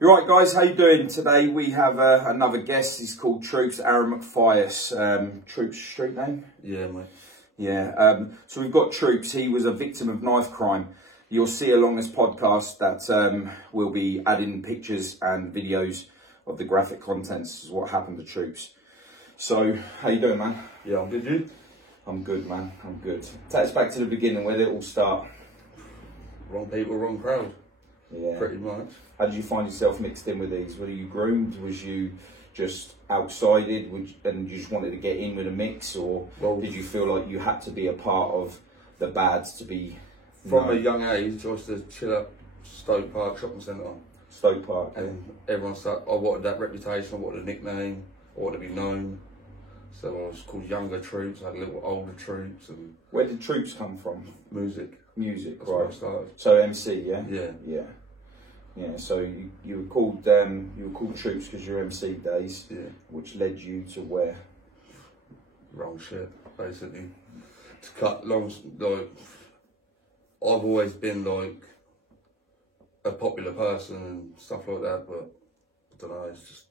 You right, guys? How you doing? Today we have another guest. He's called Troops, Aaron McPhias. Troops street name? Yeah, mate. Yeah. So we've got Troops. He was a victim of knife crime. You'll see along this podcast that we'll be adding pictures and videos of the graphic contents of what happened to Troops. So, how you doing, man? Yeah, I'm good. You? I'm good, man. I'm good. Take us back to the beginning. Where did it all start? Wrong people, wrong crowd. Yeah. Pretty much. How did you find yourself mixed in with these? Were you groomed? Was you just outsided and you just wanted to get in with a mix? Or did you feel like you had to be a part of the bads to be... From a young age, I used to chill at Stoke Park Shopping Centre. Stoke Park. And everyone started, I wanted that reputation, I wanted a nickname, I wanted to be known. So I was called Younger Troops, I had little older Troops. And where did Troops come from? Music. Music, That's right. where I started. So MC, yeah? Yeah. Yeah. Yeah, so you were called Troops because your MC days, yeah, which led you to where? Wrong shit, basically. To cut long, like, I've always been like a popular person and stuff like that, but I don't know, it's just,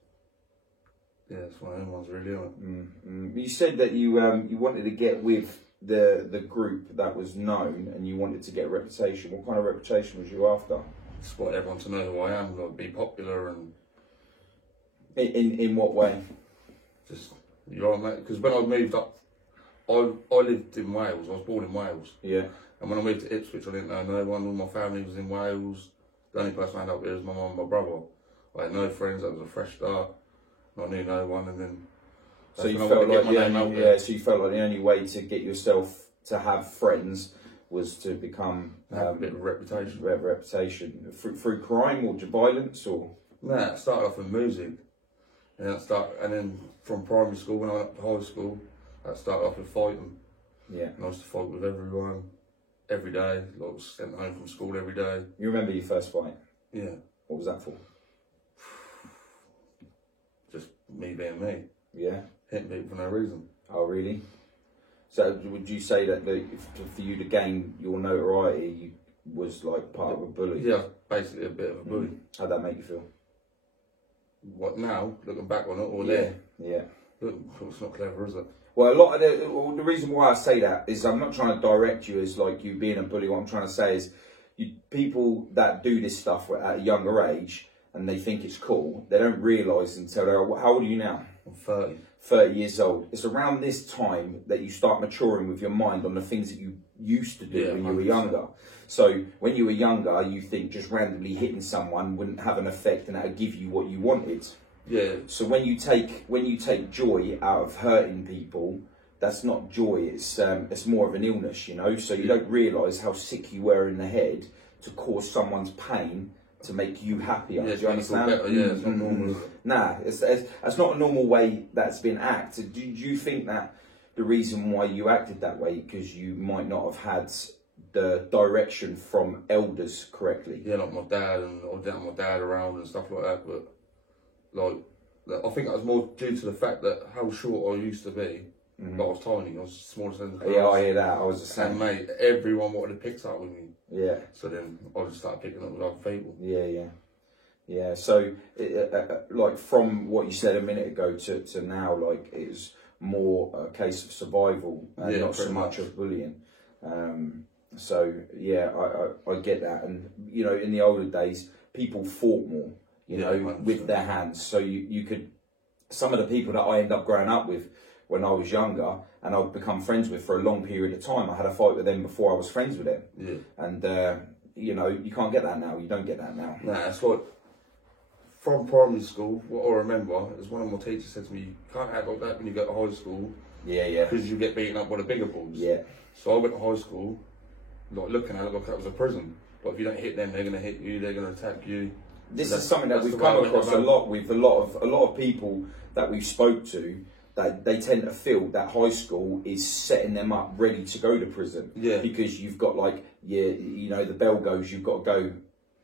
yeah, it's one of them ones really, isn't it? You said that you wanted to get with the group that was known and you wanted to get a reputation. What kind of reputation was you after? Just want everyone to know who I am, like be popular and... In what way? Just, you know what I mean? Because when I moved up, I lived in Wales, I was born in Wales. Yeah. And when I moved to Ipswich, I didn't know no one, all my family was in Wales. The only person I had up there was my mum and my brother. I had no friends, that was a fresh start. I knew no one, and then... So you felt like so you felt like the only way to get yourself to have friends was to become have a bit of a reputation. Reputation through crime or violence or? Nah, it started off with music, and then from primary school when I went up to high school, that started off with fighting. Yeah. And I used to fight with everyone, every day. Like I was sent home from school every day. You remember your first fight? Yeah. What was that for? Just me being me. Yeah. Hitting people for no reason. Oh, really? So would you say that for you to gain your notoriety, you was like part of a bully? Yeah, basically a bit of a bully. How'd that make you feel? What now, looking back on it, or yeah. there? Yeah. Look, it's not clever, is it? Well, a lot of the reason why I say that is I'm not trying to direct you as like you being a bully. What I'm trying to say is people that do this stuff at a younger age and they think it's cool, they don't realise until they're... How old are you now? I'm 30. 30 years old. It's around this time that you start maturing with your mind on the things that you used to do when you were younger. So when you were younger, you think just randomly hitting someone wouldn't have an effect and that would give you what you wanted. Yeah. So when you take joy out of hurting people, that's not joy. It's more of an illness, you know. So you don't realise how sick you were in the head to cause someone's pain to make you happier. Yeah, do you understand? Yeah, it's not normal. Nah, it's not a normal way that's been acted. Do you think that the reason why you acted that way because you might not have had the direction from elders correctly? Yeah, like my dad, and I didn't have my dad around and stuff like that, but like, I think that was more due to the fact that how short I used to be. But I was tiny, I was smallest in the class. Yeah, I hear that, I was the same. And mate, everyone wanted to pick up with me. Yeah. So then I just started picking up with other people. Yeah. So, like from what you said a minute ago to now, like it's more a case of survival and not so much of bullying. So yeah, I get that, and you know, in the older days, people fought more, you know, 100%. With their hands. So you could, some of the people that I end up growing up with when I was younger and I'd become friends with for a long period of time, I had a fight with them before I was friends with them. Yeah. And you know, you can't get that now. You don't get that now. Nah, it's like from primary school, what I remember is one of my teachers said to me, you can't act like that when you go to high school. Yeah. Because you get beaten up by the bigger boys. Yeah. So I went to high school, like looking at it like that was a prison. But if you don't hit them, they're gonna hit you, they're gonna attack you. This is something that we've come across a lot with a lot of people that we've spoke to, that they tend to feel that high school is setting them up ready to go to prison. Yeah. Because you've got like, you know, the bell goes, you've got to go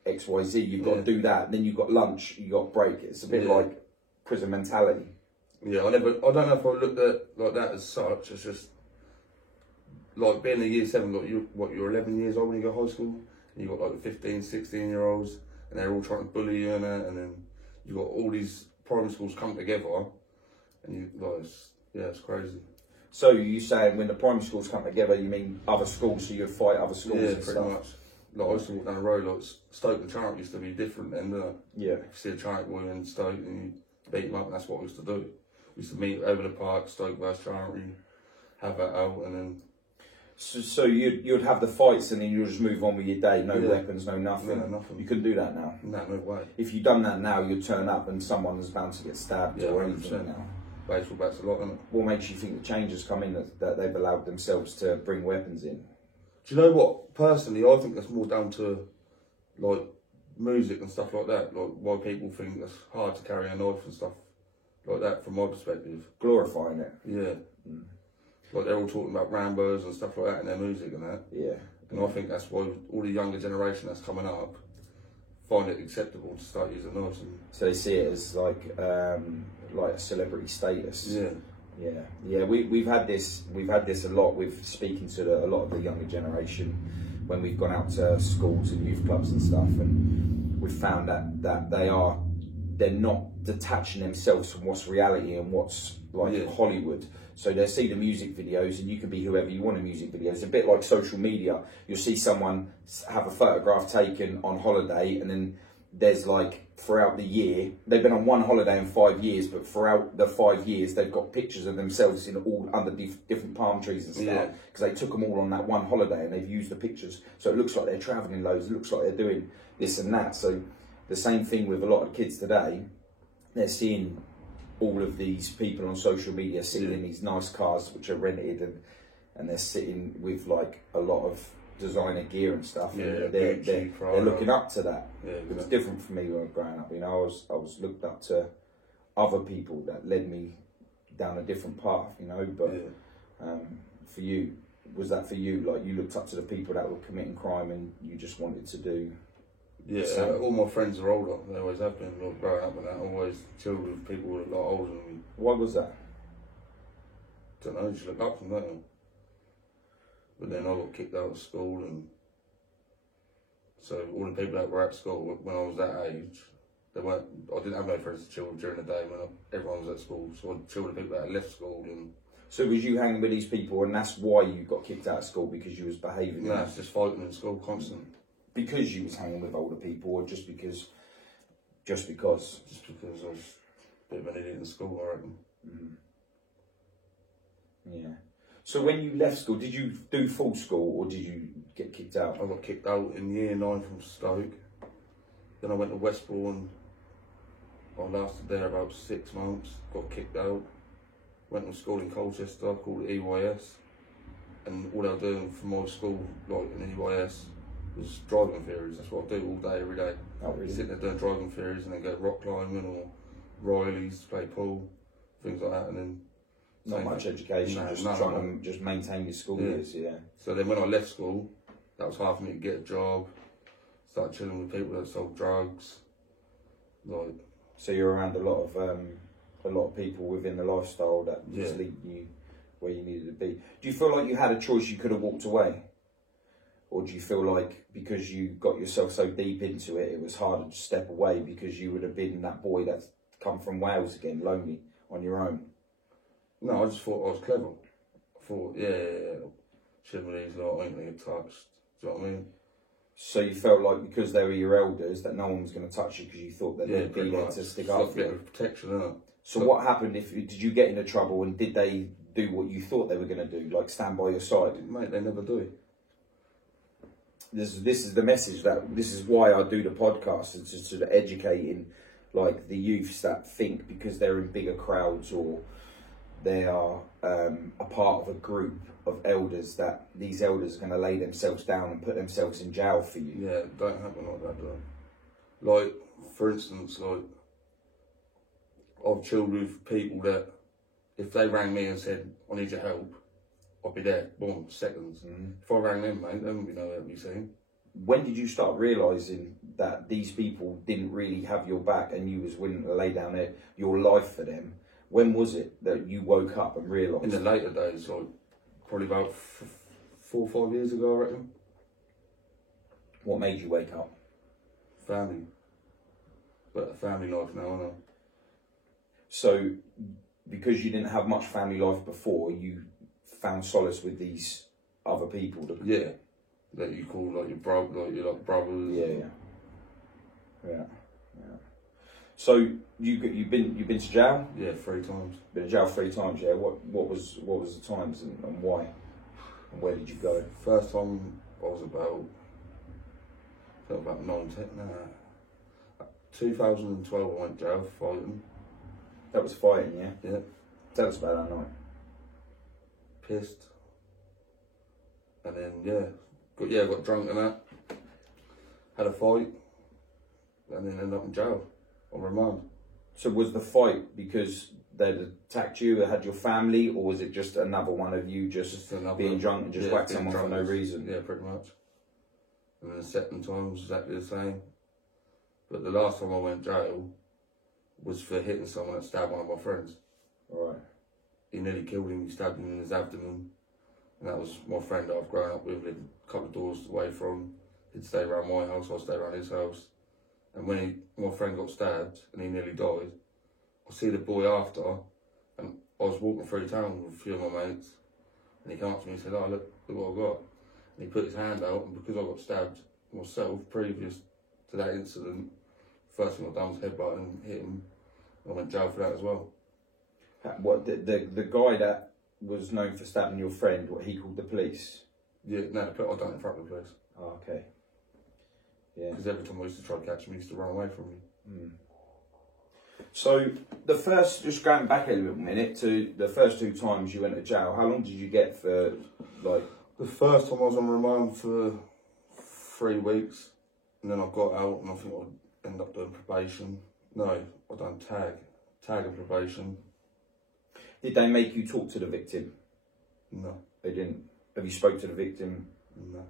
XYZ, you've got to do that, then you've got lunch, you've got break. It's a bit like prison mentality. Yeah, I don't know if I looked at like that as such. It's just like being a year 7, like you're 11 years old when you go to high school, and you've got like 15, 16-year-olds, and they're all trying to bully you and that, and then you got all these primary schools come together, and you guys, it's crazy. So you saying when the primary schools come together, you mean other schools, so you fight other schools Yeah, and pretty stuff? much. Like, I used to walk down the road, like, Stoke and Charnock used to be different then, didn't it? Yeah. You see a Charnock boy in Stoke and you beat him up, and that's what we used to do. We used to meet over the park, Stoke versus Charnock, you have that out, and then... So you'd have the fights and then you'd just move on with your day, no weapons, no nothing. No, nothing. You couldn't do that now? No way. If you'd done that now, you'd turn up and someone's bound to get stabbed or anything now. Baseball bats a lot, isn't it? What makes you think the change has come in, that they've allowed themselves to bring weapons in? Do you know what? Personally, I think that's more down to, like, music and stuff like that. Like, why people think it's hard to carry a knife and stuff like that, from my perspective. Glorifying it. Yeah. Like, they're all talking about Rambos and stuff like that in their music and that. Yeah. And I think that's why all the younger generation that's coming up find it acceptable to start using knives. So they see it as like a celebrity status. Yeah. We've had this a lot with speaking to a lot of the younger generation when we've gone out to schools and youth clubs and stuff, and we've found that they're not detaching themselves from what's reality and what's like Hollywood. So they see the music videos, and you can be whoever you want in music videos. It's a bit like social media. You'll see someone have a photograph taken on holiday, and then there's like, throughout the year, they've been on one holiday in 5 years, but throughout the 5 years, they've got pictures of themselves in all under different palm trees and stuff, because they took them all on that one holiday, and they've used the pictures. So it looks like they're travelling loads, it looks like they're doing this and that. So the same thing with a lot of kids today. They're seeing all of these people on social media sitting in these nice cars which are rented, and they're sitting with like a lot of designer gear and stuff. Yeah, they're looking up to that. Yeah, it was different for me when I was growing up. You know, I was looked up to other people that led me down a different path. You know, but for you, was that for you? Like, you looked up to the people that were committing crime, and you just wanted to do. Yeah, all my friends are older. They always have been. Like, growing up and that, I always chilled with people who were a lot older than me. Why was that? Don't know, just look up to them, don't you? But then I got kicked out of school, and so all the people that were at school when I was that age, I didn't have no friends to chill with during the day when everyone was at school. So I chilled with people that had left school. And so was you hanging with these people, and that's why you got kicked out of school, because you was behaving? No, it's just fighting in school constant. Because you was hanging with older people, or just because? Just because I was a bit of an idiot in school, I reckon. Yeah. So when you left school, did you do full school, or did you get kicked out? I got kicked out in year 9 from Stoke. Then I went to Westbourne. I lasted there about 6 months, got kicked out. Went to school in Colchester called EYS. And all I was doing for my school, like in EYS, was driving theories. That's what I do all day, every day. Oh, really? Sitting there doing driving theories, and then go rock climbing or Riley's, play pool, things like that. And then not much education, just trying to just maintain your school years. Yeah. So then when I left school, that was hard for me to get a job. Started chilling with people that sold drugs. Like, so you're around a lot of people within the lifestyle that was leading you where you needed to be. Do you feel like you had a choice? You could have walked away, or do you feel like because you got yourself so deep into it, it was harder to step away because you would have been that boy that's come from Wales again, lonely on your own? No, I just thought I was clever. I thought, Chimneys, I ain't going to get touched. Do you know what I mean? So you felt like because they were your elders that no one was going to touch you because you thought that they'd be there to stick up for you. Protection, isn't it? So what happened? Did you get into trouble, and did they do what you thought they were going to do, like stand by your side? Mate, they never do. This is the message, that this is why I do the podcast. It's just sort of educating like the youths that think because they're in bigger crowds or they are a part of a group of elders that these elders are going to lay themselves down and put themselves in jail for you. Yeah, it don't happen like that, though. Like, for instance, like, I've chilled with people that if they rang me and said, I need your help, I'd be there, boom, seconds. If I rang them, mate, they wouldn't be nowhere to be seen. When did you start realising that these people didn't really have your back and you was willing to lay down your life for them? When was it that you woke up and realised? In the later days, like, probably about 4 or 5 years ago, I reckon. What made you wake up? Family. But a family life now, I know. So, because you didn't have much family life before, you found solace with these other people. Yeah, that you call like your brother, like your brothers. Yeah. So you've been to jail? Yeah, 3 times. Been to jail 3 times. Yeah. What was the times and why? And where did you go? First time I was about 2012. I went to jail fighting. That was fighting, yeah. Yeah. Tell us about that night. Pissed. And then got drunk and that. Had a fight. And then ended up in jail on remand. So was the fight because they'd attacked you, had your family, or was it just another one of you just being drunk and just whacked someone for no reason? Yeah, pretty much. And then the second time was exactly the same. But the last time I went to jail was for hitting someone that stabbed one of my friends. Right. He nearly killed him, he stabbed him in his abdomen. And that was my friend that I've grown up with, lived a couple of doors away from. He'd stay around my house, I'd stay around his house. And when my friend got stabbed and he nearly died, I see the boy after, and I was walking through town with a few of my mates, and he came up to me and said, "Oh, look what I got." And he put his hand out, and because I got stabbed myself previous to that incident, first thing I done was headbutt and hit him. I went to jail for that as well. What, the guy that was known for stabbing your friend, what he called the police? Yeah, no, I done it in front of the police. Oh, okay. Yeah. Because every time I used to try to catch him, he used to run away from me. Mm. So, just going back a little minute to the first 2 times you went to jail, how long did you get for, like... The first time I was on remand for 3 weeks, and then I got out, and I think I'd end up doing probation. No, I done tag and probation. Did they make you talk to the victim? No. They didn't? Have you spoke to the victim? No.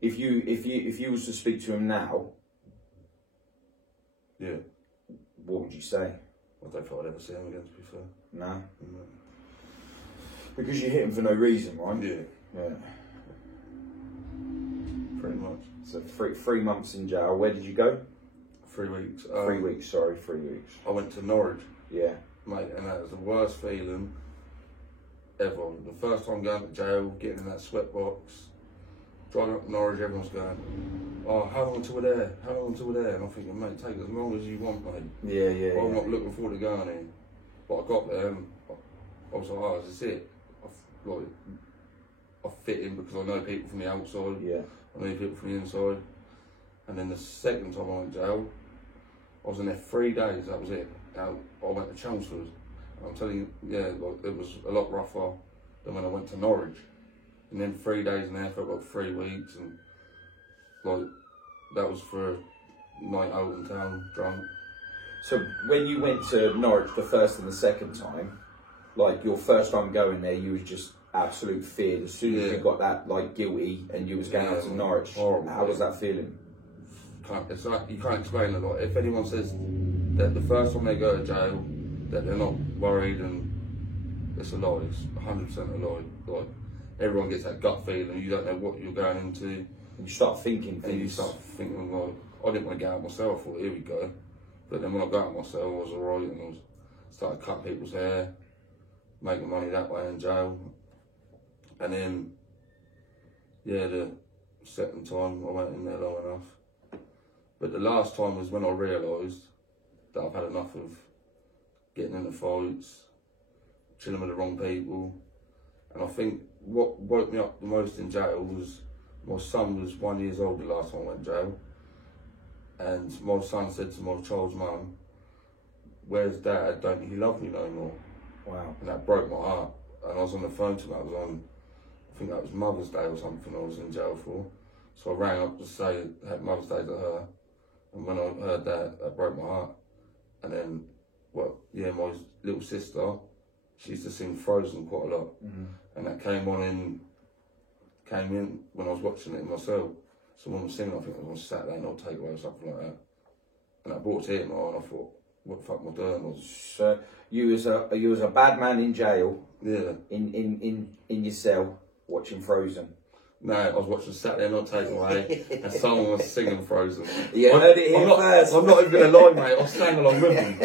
If you was to speak to him now... Yeah. What would you say? I don't think I'd ever see him again, to be fair. No? No. Because you hit him for no reason, right? Yeah. Yeah. Pretty much. So 3 months in jail. Where did you go? 3 weeks. 3 weeks, sorry, 3 weeks. I went to Norwich. Yeah. Mate, and that was the worst feeling ever. The first time going to jail, getting in that sweatbox, driving up to Norwich, everyone's going, "Oh, how long until we're there? How long until we're there?" And I'm thinking, mate, take as long as you want, mate. Yeah. I'm not looking forward to going in. But I got there and I was like, "Oh, is this it?" I fit in because I know people from the outside. Yeah. I know people from the inside. And then the second time I went to jail, I was in there 3 days, that was it. I went to Chelmsford. And I'm telling you, yeah, like, it was a lot rougher than when I went to Norwich. And then 3 days in there for about 3 weeks, and like that was for a night out in town, drunk. So when you went to Norwich the first and the second time, like your first time going there, you was just absolute feared. As soon as you got that like guilty and you was going out to Norwich, horrible. How was that feeling? It's like you can't explain it. Like if anyone says that the first time they go to jail that they're not worried, and it's a lie. It's 100% a lie. Like everyone gets that gut feeling. You don't know what you're going into. And you start thinking things. And you start thinking like, I didn't want to get out myself. I thought, here we go. But then when I got out myself, I was alright, and I started cutting people's hair, making money that way in jail. And then, yeah, the second time I went in there long enough. But the last time was when I realised that I've had enough of getting into fights, chilling with the wrong people. And I think what woke me up the most in jail was my son was 1 year old the last time I went to jail. And my son said to my child's mum, "Where's Dad? Don't he love me no more?" Wow. And that broke my heart. And I was on the phone to him. I think that was Mother's Day or something I was in jail for. So I rang up to say Happy Mother's Day to her. And when I heard that, that broke my heart. And then, well, yeah, my little sister, she used to sing Frozen quite a lot. Mm-hmm. And that came in when I was watching it myself. Someone was singing, I think it was on Saturday Night Takeaway or something like that. And that brought tears to my eye, and I thought, what the fuck am I doing? So you was a bad man in jail. Yeah. In your cell watching Frozen. No, I was watching Saturday Night Takeaway and someone was singing Frozen. You heard it here first. I'm not even going to lie, mate. I sang along with them.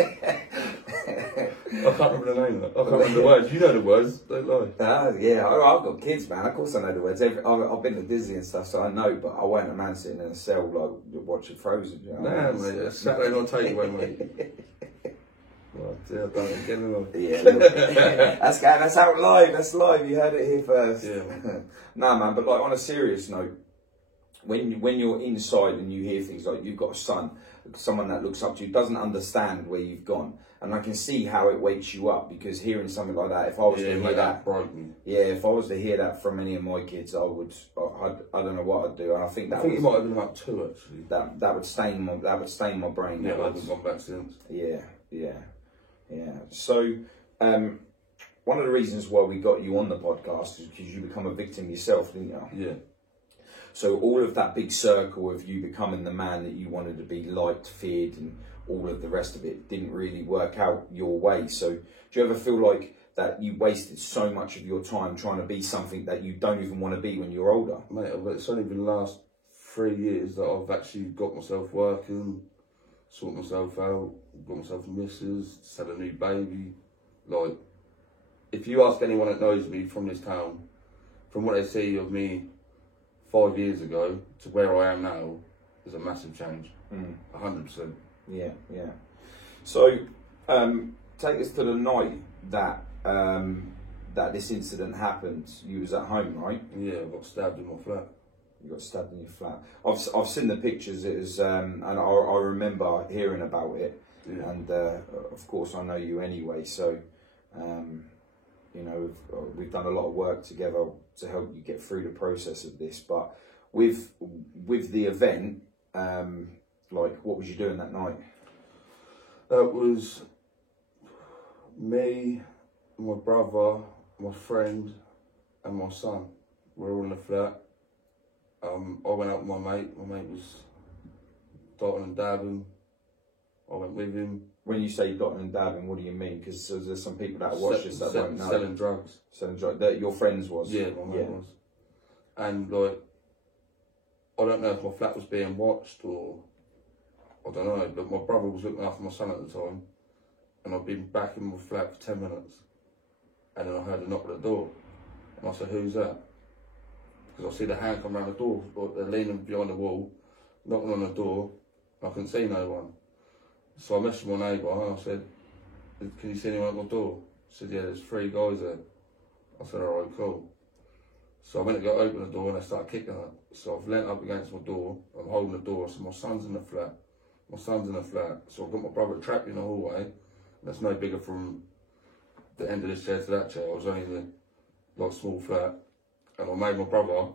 I can't remember the name. I can't remember the words. You know the words. Don't lie. Yeah. I've got kids, man. Of course I know the words. I've been to Disney and stuff, so I know. But I weren't a man sitting in a cell like watching Frozen. You know? Nah, mate. It's Saturday Night Takeaway, mate. Oh, dear, I've done it again. Yeah, that's out live. That's live. You heard it here first. Yeah, man. Nah, man. But like on a serious note, when you're inside and you hear things like you've got a son, someone that looks up to you, doesn't understand where you've gone, and I can see how it wakes you up, because hearing something like that, if I was to hear that, if I was to hear that from any of my kids, I don't know what I'd do. And I think you might have been about 2 actually. That would stain my brain. Yeah, I haven't gone back since. Yeah. So, one of the reasons why we got you on the podcast is because you become a victim yourself, didn't you? Yeah. So all of that big circle of you becoming the man that you wanted to be, liked, feared, and all of the rest of it didn't really work out your way. So do you ever feel like that you wasted so much of your time trying to be something that you don't even want to be when you're older? Mate, it's only been the last 3 years that I've actually got myself working, sorted myself out, got myself a missus, just had a new baby. Like, if you ask anyone that knows me from this town, from what they see of me 5 years ago to where I am now, there's a massive change. 100%. Yeah. So, take us to the night that that this incident happened. You was at home, right? Yeah, I got stabbed in my flat. You got stabbed in your flat. I've seen the pictures. It was, and I remember hearing about it. Yeah. And of course, I know you anyway. So, you know, we've done a lot of work together to help you get through the process of this. But with the event, like, what was you doing that night? That was me, my brother, my friend, and my son. We're all in the flat. I went out with my mate. My mate was dotting and dabbing. I went with him. When you say dotting and dabbing, what do you mean? Because there's some people that watch this that won't know. Selling drugs. Selling drugs. That your friends was? Yeah, my mate was. And, like, I don't know if my flat was being watched or I don't know, but my brother was looking after my son at the time, and I'd been back in my flat for 10 minutes, and then I heard a knock at the door, and I said, "Who's that?" Because I see the hand come around the door, but they're leaning behind the wall, knocking on the door, and I couldn't see no one. So I messaged my neighbour, and I said, "Can you see anyone at my door?" He said, "Yeah, there's 3 guys there." I said, "Alright, cool." So I went to go open the door, and they started kicking it. So I've leant up against my door, I'm holding the door, I said, "My son's in the flat." My son's in the flat, so I've got my brother trapped in the hallway. That's no bigger from the end of this chair to that chair. I was only in a like small flat, and I made my brother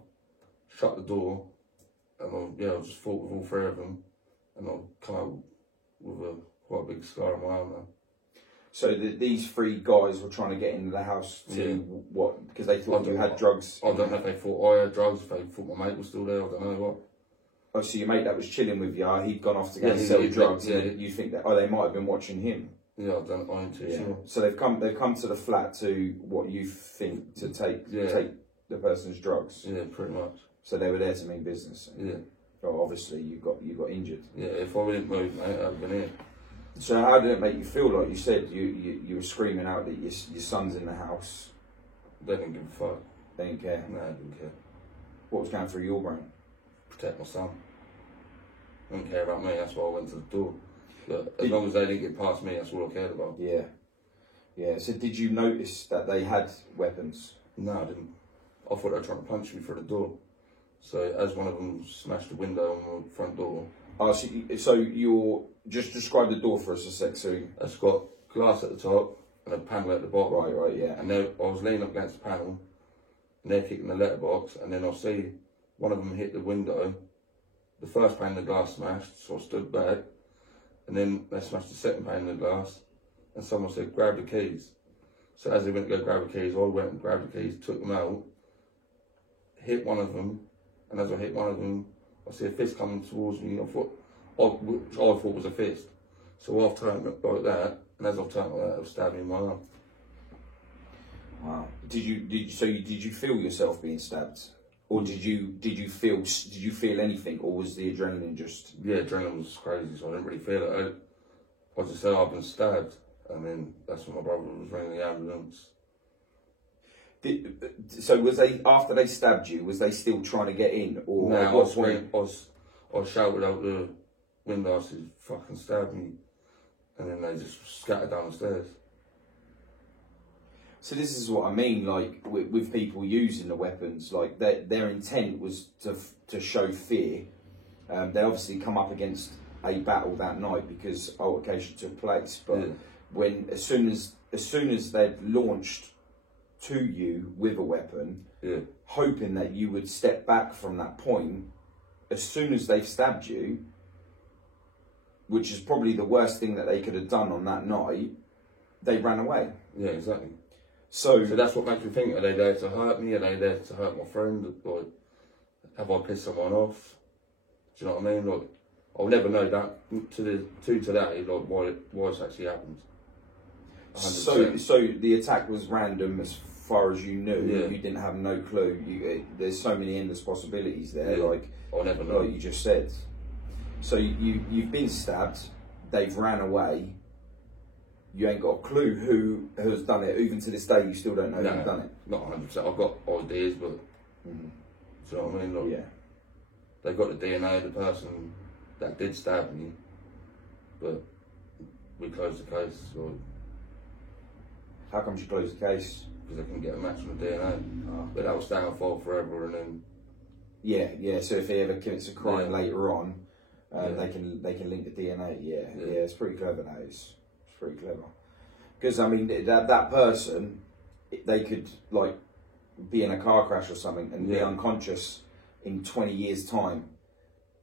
shut the door, and I just fought with all 3 of them, and I come out with quite a big scar on my arm now. So these 3 guys were trying to get into the house to what? Because they thought you had drugs. I don't know if they thought I had drugs, if they thought my mate was still there. I don't know what. Oh, so your mate that was chilling with you, he'd gone off to go and sell drugs, and you think that they might have been watching him? Yeah, I'm too sure. So they've come to the flat to what you think to take the person's drugs. Yeah, pretty much. So they were there to mean business. Yeah. Well, obviously you got injured. Yeah, if I didn't move, mate, I'd have been here. So how did it make you feel? Like you said, you were screaming out that your son's in the house. They didn't give a fuck. They didn't care. No, they didn't care. What was going through your brain? Protect my son. They didn't care about me, that's why I went to the door. But as long as they didn't get past me, that's all I cared about. Yeah. So did you notice that they had weapons? No, I didn't. I thought they were trying to punch me through the door. So as one of them smashed the window on the front door. Oh, so you're just describe the door for us a sec. So it's got glass at the top and a panel at the bottom. Right, yeah. And I was leaning up against the panel, and they're kicking the letterbox, and then I see one of them hit the window. The first pane of the glass smashed, so I stood back, and then they smashed the second pane of the glass, and someone said, "Grab the keys." So as they went to go grab the keys, I went and grabbed the keys, took them out, hit one of them, and as I hit one of them, I see a fist coming towards me, which I thought was a fist. So I've turned like that, and as I've turned like that, it was stabbing in my arm. Wow. Did you feel yourself being stabbed? Or did you feel anything, or was the adrenaline just? Yeah, adrenaline was crazy, so I didn't really feel it. I just said I've been stabbed, and then that's when my brother was ringing the ambulance. So was they, after they stabbed you, was they still trying to get in, or no, at what point? I shouted out the window, I said, "Fucking stab me," and then they just scattered down the stairs. So this is what I mean, like with people using the weapons, like their intent was to show fear. They obviously come up against a battle that night because altercation took place. But when as soon as they'd launched to you with a weapon, hoping that you would step back from that point, as soon as they've stabbed you, which is probably the worst thing that they could have done on that night, they ran away. Yeah, exactly. So that's what makes me think, are they there to hurt me? Are they there to hurt my friend? Like, have I pissed someone off? Do you know what I mean? Like, I'll never know that to today, like why it's actually happened. 100%. So the attack was random as far as you knew. Yeah. You didn't have no clue. There's so many endless possibilities there. Yeah. Like I'll never know. Like you just said. So you've been stabbed. They've ran away. You ain't got a clue who has done it. Even to this day, you still don't know who's done it. Not 100%. I've got ideas, but do you know what I mean? Like, yeah. They've got the DNA of the person that did stab me, but we closed the case. So, how come you closed the case? Because they couldn't get a match on the DNA. Oh. But that will stay on file forever, and then. Yeah. So if he ever commits a crime later on, they can link the DNA. Yeah. It's pretty clever, that is. It's pretty clever. Because I mean, that person, they could like be in a car crash or something and be unconscious in 20 years' time,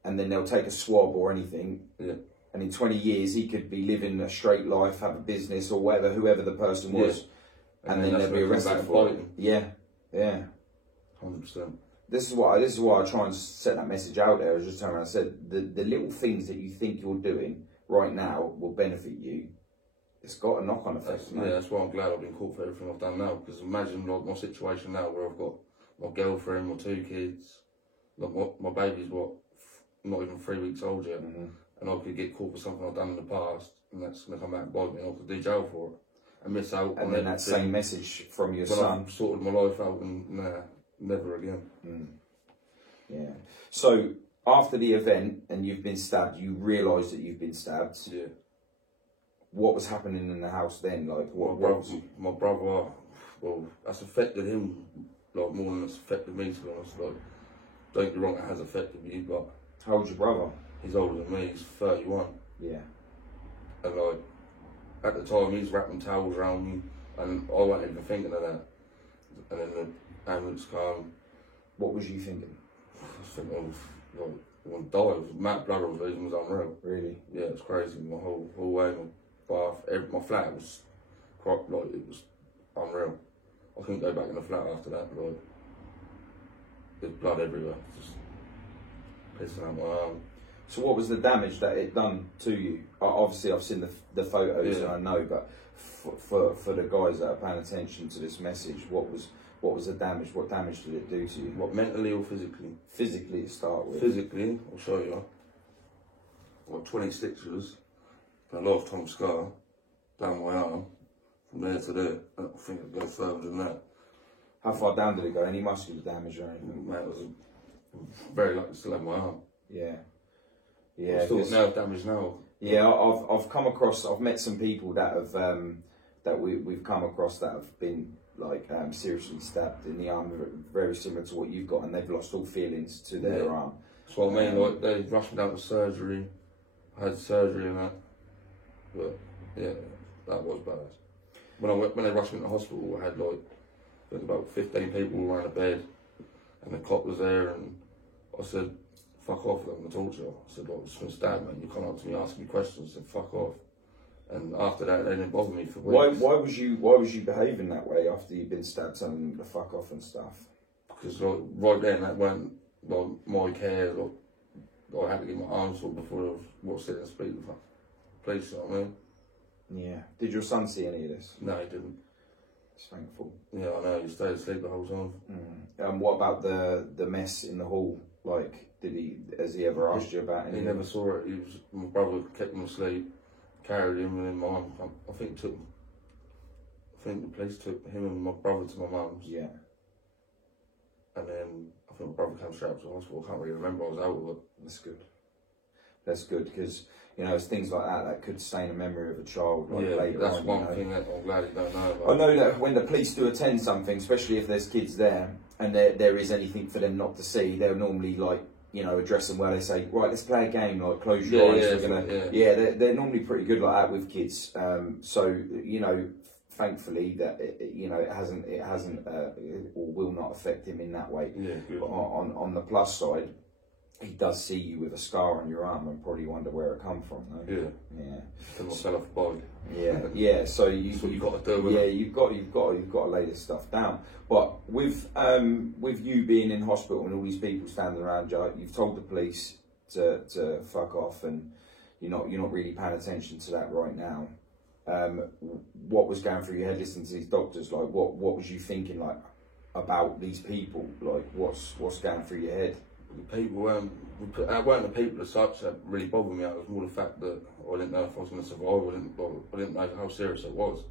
and then they'll take a swab or anything. Yeah. And in 20 years, he could be living a straight life, have a business or whatever, whoever the person was, and then they'll be arrested for it. Yeah. 100%. This is why I try and set that message out there. I was just telling I said the little things that you think you're doing right now will benefit you. It's got a knock-on effect. That's why I'm glad I've been caught for everything I've done now. Because imagine like my situation now, where I've got my girlfriend, my 2 kids, like my baby's not even 3 weeks old yet, and I could get caught for something I've done in the past, and that's going to come back and bite me, and I could do jail for it and miss out. And then that same message from your son. I've sorted my life out, and never again. Yeah. So after the event and you've been stabbed, you realise that you've been stabbed. Yeah. What was happening in the house then? Like my brother, well, that's affected him like more than it's affected me, to be honest. Like, don't get me wrong, it has affected me, but how old's your brother? He's older than me. He's 31. Yeah. And like at the time, he's wrapping towels around me, and I wasn't even thinking of that. And then the ambulance came. What was you thinking? I was thinking, like, I want to die. The amount of blood I was losing was unreal. Really? Yeah, it was crazy. My whole way, my bath, my flat was like it was unreal. I couldn't go back in the flat after that. Like, there's blood everywhere. Just pissing out my arm. So what was the damage that it done to you? Obviously, I've seen the photos and I know, but for the guys that are paying attention to this message, what was the damage? What damage did it do to you? What, mentally or physically? Physically to start with. Physically, I'll show you. What, 20 stitches, a lifetime scar down my arm, from there to there. I don't think it'd go further than that. How far down did it go? Any muscular damage or anything? Mate, I was very lucky to still have my arm. Yeah. I've still got nerve damage now. Yeah, I've come across. I've met some people that have that we've come across that have been like seriously stabbed in the arm, very similar to what you've got, and they've lost all feelings to their arm. That's what I mean. Like they rushed me down to surgery. I had surgery and that, but yeah, that was bad. When they rushed me to the hospital, I had like there was about 15 people around the bed, and the cop was there, and I said, "Fuck off, I'm gonna talk to you." I said, "Well, I'm just gonna stab me." You come up to me asking me questions, I said, "Fuck off." And after that, they didn't bother me for weeks. Why was you behaving that way after you'd been stabbed, telling them to fuck off and stuff? Because like, right then, that went like my care. Like, I had to get my arm sorted before I was sitting and speak with the police. You know what I mean? Yeah. Did your son see any of this? No, he didn't. It's thankful. Yeah, I know. You stayed asleep the whole time. What about the mess in the hall? Like, has he ever asked you about anything? He never saw it. My brother kept him asleep, carried him, and then my mum, I think the police took him and my brother to my mum's. Yeah. And then I think my brother came straight up to the hospital. I can't really remember. I was out with it. That's good. That's good, because it's things like that could stain a memory of a child. Like, yeah, later that's on, one thing that I'm glad you don't know about. I know that when the police do attend something, especially if there's kids there and there is anything for them not to see, they'll normally address them well. They say, right, let's play a game, like close your eyes. They're normally pretty good like that with kids. So thankfully that it hasn't or will not affect him in that way. Yeah, good. But on the plus side, he does see you with a scar on your arm and probably wonder where it come from, though. Yeah. Because I fell off the bike. Yeah. So you've got to do. Yeah, you've got to lay this stuff down. But with you being in hospital and all these people standing around you, you've told the police to fuck off, and you're not really paying attention to that right now. What was going through your head listening to these doctors? Like, what was you thinking, like, about these people? Like, what's going through your head? The people weren't the people as such that really bothered me. It was more the fact that I didn't know if I was going to survive. I didn't know how serious it was.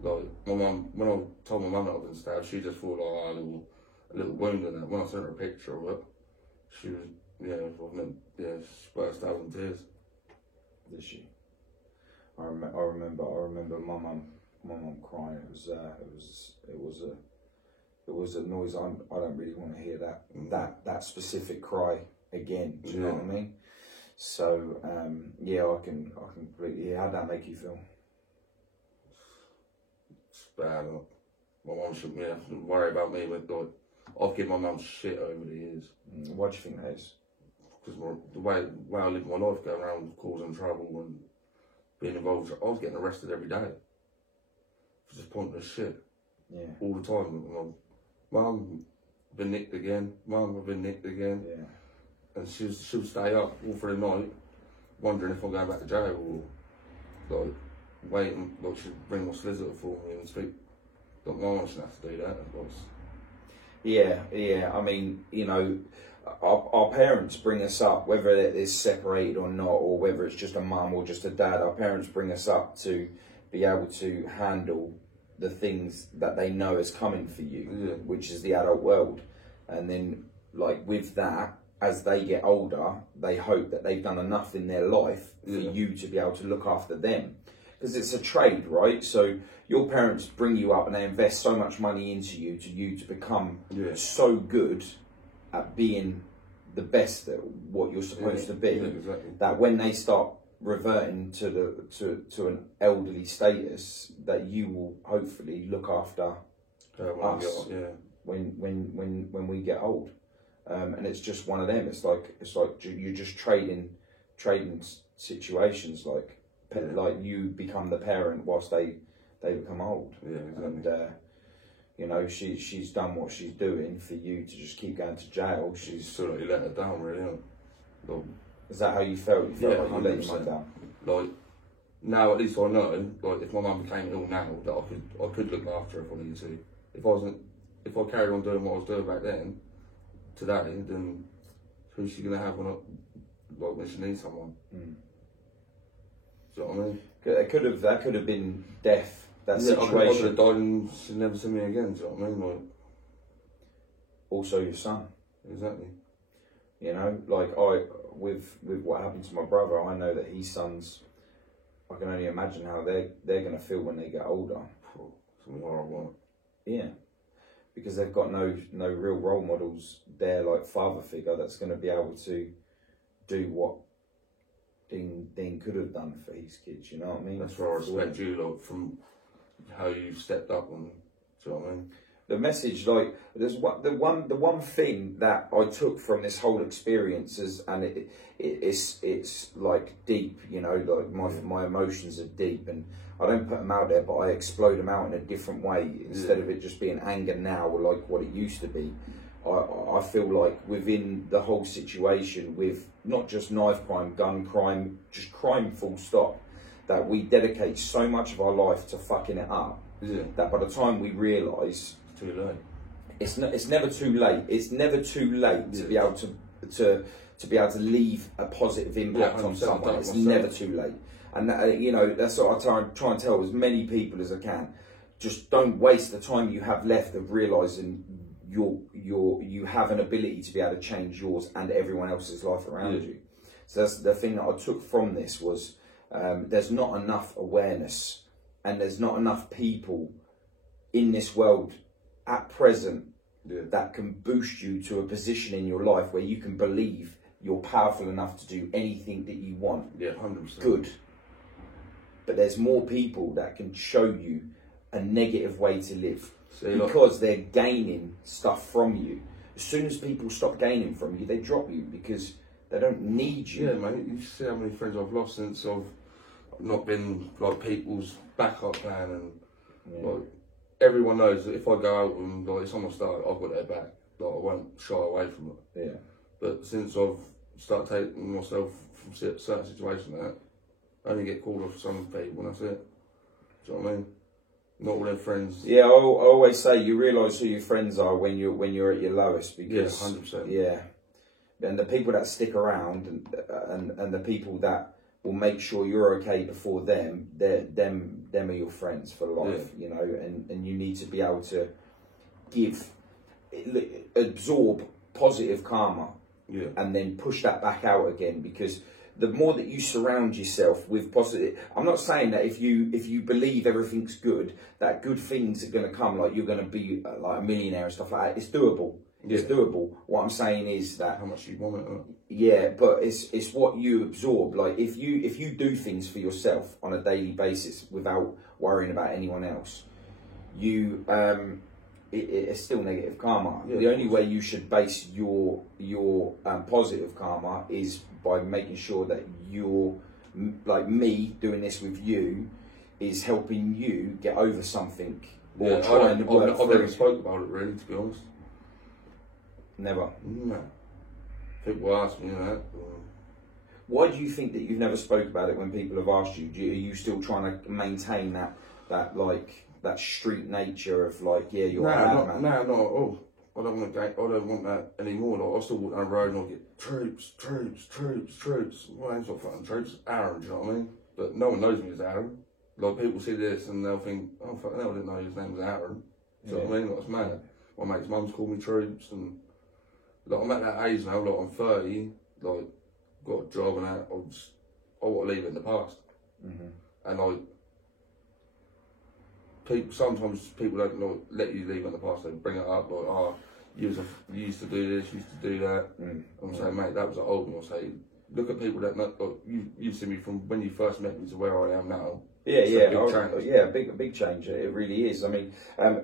Like, my mum, when I told my mum that I was been stabbed, she just thought, like, a little wound in it. When I sent her a picture of it, she was, she burst out in tears. Did she? I remember my mum crying. It was a noise. I don't really want to hear that specific cry again. Do you know what I mean? So I can completely hear. How'd that make you feel? It's bad. My mum shouldn't worry about me, but like, I've given my mum shit over the years. Why do you think that is? Because the way I live my life, going around causing trouble and being involved, I was getting arrested every day for just pointless shit. Yeah. All the time. Mum, I've been nicked again. Mum, I've been nicked again. Yeah. And she'll stay up all through the night, wondering if I'm going back to jail, or like waiting, like she'd bring my solicitor for me and speak. But my mum shouldn't have to do that, of course. Yeah. I mean, our parents bring us up, whether it's separated or not, or whether it's just a mum or just a dad. Our parents bring us up to be able to handle the things that they know is coming for you, which is the adult world. And then, like, with that, as they get older, they hope that they've done enough in their life for you to be able to look after them. Because it's a trade, right? So your parents bring you up and they invest so much money into you to become so good at being the best at what you're supposed to be, that when they start reverting to an elderly status, that you will hopefully look after us when we get old. And it's just one of them. It's like you're just trading situations, like you become the parent whilst they become old. Yeah, exactly. And she's done what she's doing for you to just keep going to jail. She's sort of let her down, really. Is that how you felt? You felt like you let your mum down? Like, now at least I know, like, if my mum became ill now, that I could look after her if I needed to. If I carried on doing what I was doing back then, today, then who's she gonna have when she needs someone? Do you know what I mean? That could have been death. That situation. I could have died and she'd never see me again. Do you know what I mean? Like, also your son. Exactly. With what happened to my brother, I know that his sons, I can only imagine how they're going to feel when they get older. Something horrible. Yeah, because they've got no real role models there, like father figure, that's going to be able to do what Dean could have done for his kids. You know what I mean? That's why I respect you, like, from how you've stepped up, and do you know what I mean? The message, like, the one thing that I took from this whole experience is, and it's like deep, like my emotions are deep, and I don't put them out there, but I explode them out in a different way instead of it just being anger now, or like what it used to be. I feel like within the whole situation, with not just knife crime, gun crime, just crime full stop, that we dedicate so much of our life to fucking it up. that by the time we realise, too late. It's never too late. It's never too late to be able to be able to leave a positive impact on someone. It's never too late. And that, you know, that's what I try and tell as many people as I can. Just don't waste the time you have left of realising you have an ability to be able to change yours and everyone else's life around you. So that's the thing that I took from this was there's not enough awareness and there's not enough people in this world at present that can boost you to a position in your life where you can believe you're powerful enough to do anything that you want. Yeah, 100%. Good. But there's more people that can show you a negative way to live because they're gaining stuff from you. As soon as people stop gaining from you, they drop you because they don't need you. Yeah, mate. You see how many friends I've lost since I've not been like people's backup plan, and like everyone knows that if I go out and like someone started, I've got their back. Like I won't shy away from it. Yeah. But since I've started taking myself from certain situations, I only get called off some people, and that's it. Do you know what I mean? Not all their friends. Yeah, I always say you realise who your friends are when you're at your lowest, because 100%. Yeah, and the people that stick around and the people that will make sure you're okay before them, them are your friends for life. You know, and you need to be able to absorb positive karma, and then push that back out again, because the more that you surround yourself with positive, I'm not saying that if you believe everything's good, that good things are going to come, like you're going to be like a millionaire and stuff like that. It's doable. It's doable. What I'm saying is that how much you want it. Yeah, but it's what you absorb. Like if you do things for yourself on a daily basis without worrying about anyone else, it's still negative karma. The only way you should base your positive karma is by making sure that you're, like me doing this with you, is helping you get over something or trying to work through. I've never spoke about it really, to be honest. Never. No. People ask me that. Why do you think that you've never spoke about it when people have asked you? Are you still trying to maintain that street nature of like, yeah, you're a madman? No, not at all. I don't want that anymore. Like, I still walk down the road and I'll get troops. My name's not fucking Troops, it's Aaron, do you know what I mean? But no one knows me as Aaron. Like, people see this and they'll think, oh, fucking hell, I didn't know his name was Aaron. Do you know what I mean? Like, it's mad. My mate's mum's called me Troops, and like, I'm at that age now, like, I'm 30, like, got a job and that, I want to leave it in the past. And like, sometimes people don't like, let you leave in the past. They bring it up like, oh, you used to do this, you used to do that. I'm saying, mate, that was an old one. I'll say, look at people that like, you've seen me from when you first met me to where I am now. Big change. It really is. I mean,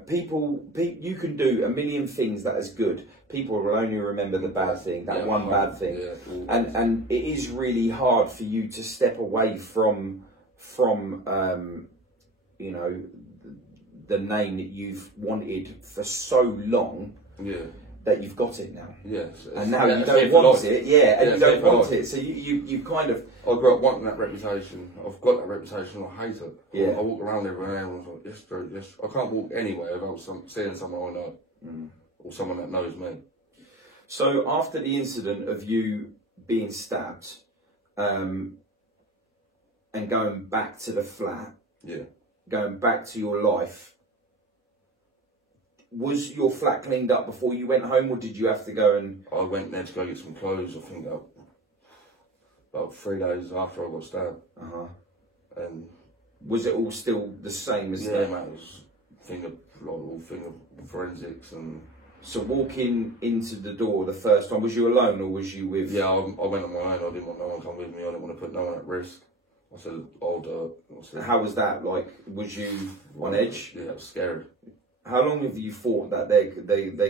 you can do a million things that is good. People will only remember the bad thing, one bad thing, and it is really hard for you to step away from you know, the name that you've wanted for so long. That you've got it now. And now you don't want it. And you don't want it. So you kind of. I grew up wanting that reputation. I've got that reputation. I hate it. I walk around everywhere and everyone's like, yes, Drew, yes. I can't walk anywhere without seeing someone I know or someone that knows me. So after the incident of you being stabbed, and going back to the flat, going back to your life. Was your flat cleaned up before you went home, or did you have to go and... I went there to go get some clothes, I think about 3 days after I got stabbed. And... Was it all still the same as that? Yeah, mate, it was all finger forensics and... So walking into the door the first time, was you alone or was you with... Yeah, I went on my own, I didn't want no one to come with me, I didn't want to put no one at risk. I said, I'll do it. How was that? Like, was you on edge? Yeah, I was scared. How long have you thought that they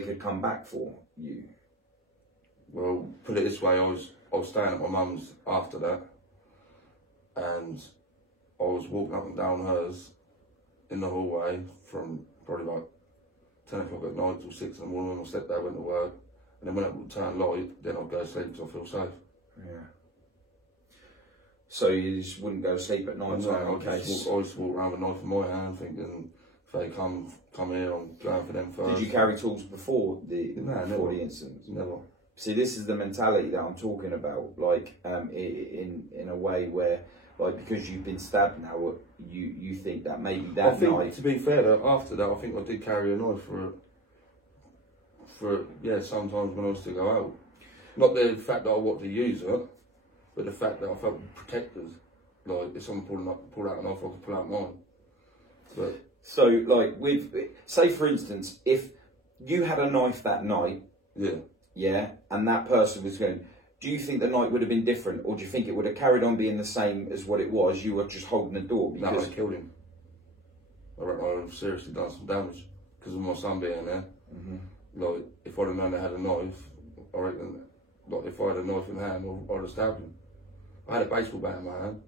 could come back for you? Well, put it this way, I was staying at my mum's after that, and I was walking up and down hers in the hallway from probably like 10 o'clock at night till 6 in the morning when my stepdad went to work, and then when it would turn light, then I'd go to sleep until I feel safe. Yeah. So you just wouldn't go to sleep at night? No, I used to walk around with a knife in my hand thinking, if they come here, I'm going for them first. Did you carry tools before the incident? Never. See, this is the mentality that I'm talking about. Like, in a way where, like, because you've been stabbed now, you think that maybe that night. To be fair, after that, I think I did carry a knife for sometimes when I was to go out. Not the fact that I wanted to use it, but the fact that I felt protected. Like, if someone pulled out a knife, I could pull out mine. But so, like, say for instance, if you had a knife that night, and that person was going, do you think the night would have been different, or do you think it would have carried on being the same as what it was? You were just holding the door because... No, I killed him. I reckon I would have seriously done some damage because of my son being there. Like, if I'd have known they had a knife, I reckon, like, if I had a knife in hand, I'd have stabbed him. I had a baseball bat in my hand,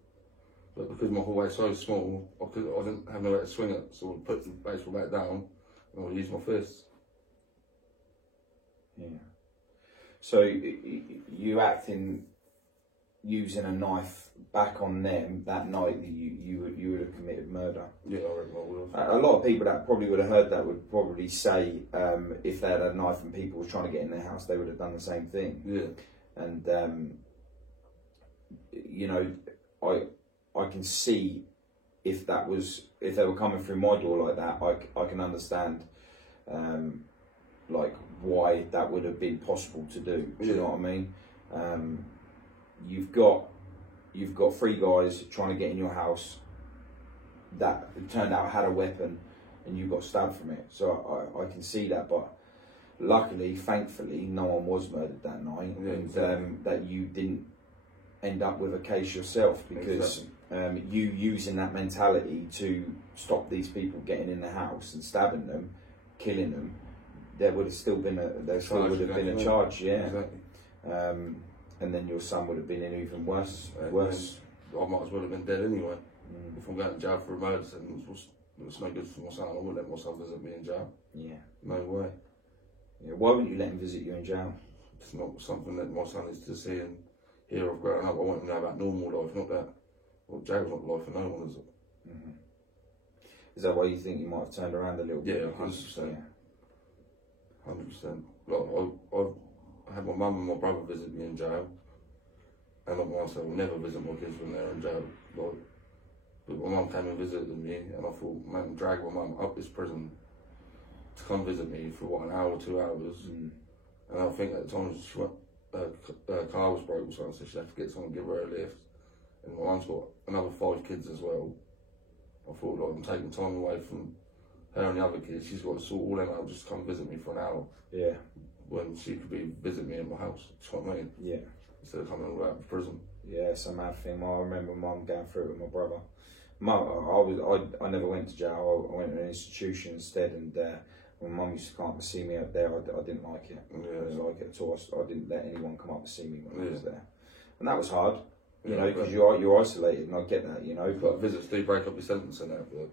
but because my hallway is so small, I didn't have nowhere to swing it, so I put the baseball bat down and I used my fists. Yeah. So you acting using a knife back on them that night, that you would have committed murder. Yeah, I reckon I would have. A lot of people that probably would have heard that would probably say, if they had a knife and people were trying to get in their house, they would have done the same thing. Yeah. And you know, I can see if they were coming through my door like that, I can understand like why that would have been possible to do. Do you know what I mean? You've got 3 guys trying to get in your house that it turned out had a weapon, and you got stabbed from it. So I can see that, but luckily, thankfully, no one was murdered that night, and that you didn't end up with a case yourself, because you using that mentality to stop these people getting in the house and stabbing them, killing them. There would have still been a charge, Exactly. And then your son would have been in even worse. I might as well have been dead anyway. If I'm going to jail for a murder sentence, it's no good for my son. I wouldn't let my son visit me in jail. Yeah. No way. Yeah. Why wouldn't you let him visit you in jail? It's not something that my son is to see and hear of growing up. I want him to know about normal life, not that. Well, jail's not life for no one, is it? Is that why you think you might have turned around a little bit? Yeah, 100%. 100%. Like, I had my mum and my brother visit me in jail, and like myself, I never visit my kids when they're in jail. Like, but my mum came and visited me, and I thought, man, drag my mum up this prison to come visit me for what, an hour, 2 hours. And I think at the time her car was broke or something, so she had to get someone to give her a lift. And my mum's got another 5 kids as well. I thought, like, I'm taking time away from her and the other kids. She's got to sort all them out just to come visit me for an hour. Yeah. When she could be visiting me in my house. That's what I mean. Yeah. Instead of coming all out of prison. Yeah, it's a mad thing. I remember Mum going through it with my brother. I never went to jail. I went to an institution instead, and when Mum used to come up and see me up there, I didn't like it. I didn't like it at all. I didn't let anyone come up and see me when I was there, and that was hard. You know, because you're isolated, and I get that. You know, but visits do break up your sentence and that. But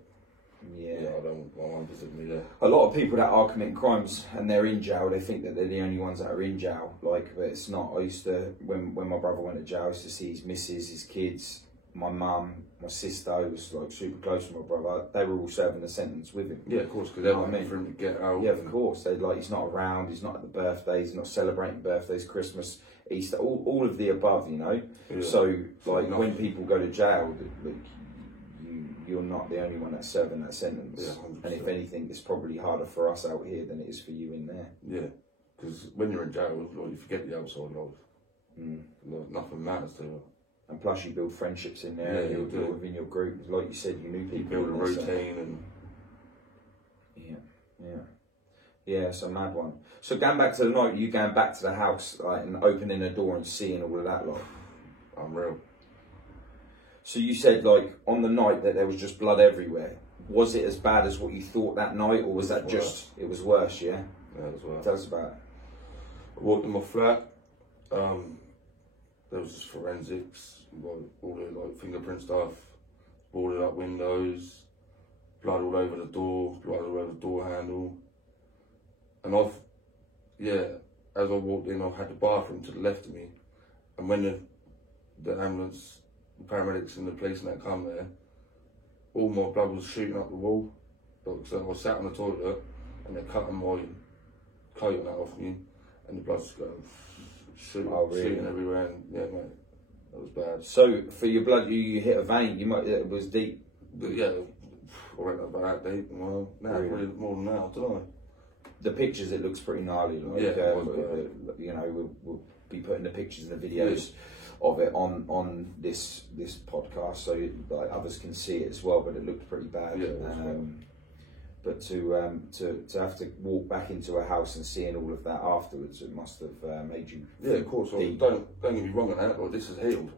yeah, I don't want my mum visit me there. A lot of people that are committing crimes and they're in jail, they think that they're the only ones that are in jail. Like, but it's not. I used to, when my brother went to jail, I used to see his missus, his kids, my mum, my sister, who was like super close to my brother. They were all serving the sentence with him. Yeah, of course, because they're waiting for him to get out. Yeah, of course. They like, he's not around. He's not at the birthdays. He's not celebrating birthdays, Christmas, Easter, all of the above. You know. Yeah. So like when people go to jail, like, you're not the only one that's serving that sentence. Yeah, and if anything, it's probably harder for us out here than it is for you in there. Yeah, because when you're in jail, like, you forget the outside life. Like, nothing matters to you. And plus, you build friendships in there. Yeah, you build within your group. Like you said, you knew people. You build a routine and. Yeah, it's a mad one. So going back to the night, you going back to the house, like, and opening the door and seeing all of that, like. Unreal. So you said, like, on the night that there was just blood everywhere. Was it as bad as what you thought that night, or was that just... It was worse, yeah? Yeah, it was worse. Tell us about it. I walked in my flat. There was just forensics, like, all the like fingerprint stuff, boarded up windows, blood all over the door, blood all over the door handle. And as I walked in, I had the bathroom to the left of me. And when the ambulance, the paramedics and the police and that come there, all my blood was shooting up the wall. So I was sat on the toilet and they're cutting my coat and that off me, and the blood's going shooting everywhere. And yeah, mate, that was bad. So for your blood, you hit a vein. It was deep. But yeah, I went about that deep. Well, now really? Probably more than now, don't I? The pictures, it looks pretty gnarly. Like, yeah, you know, we'll be putting the pictures and the videos of it on this podcast, so like others can see it as well. But it looked pretty bad. Yeah, but to have to walk back into a house and seeing all of that afterwards, it must have made you. Yeah, of course. Well, don't get me wrong on that. Like, this is healed,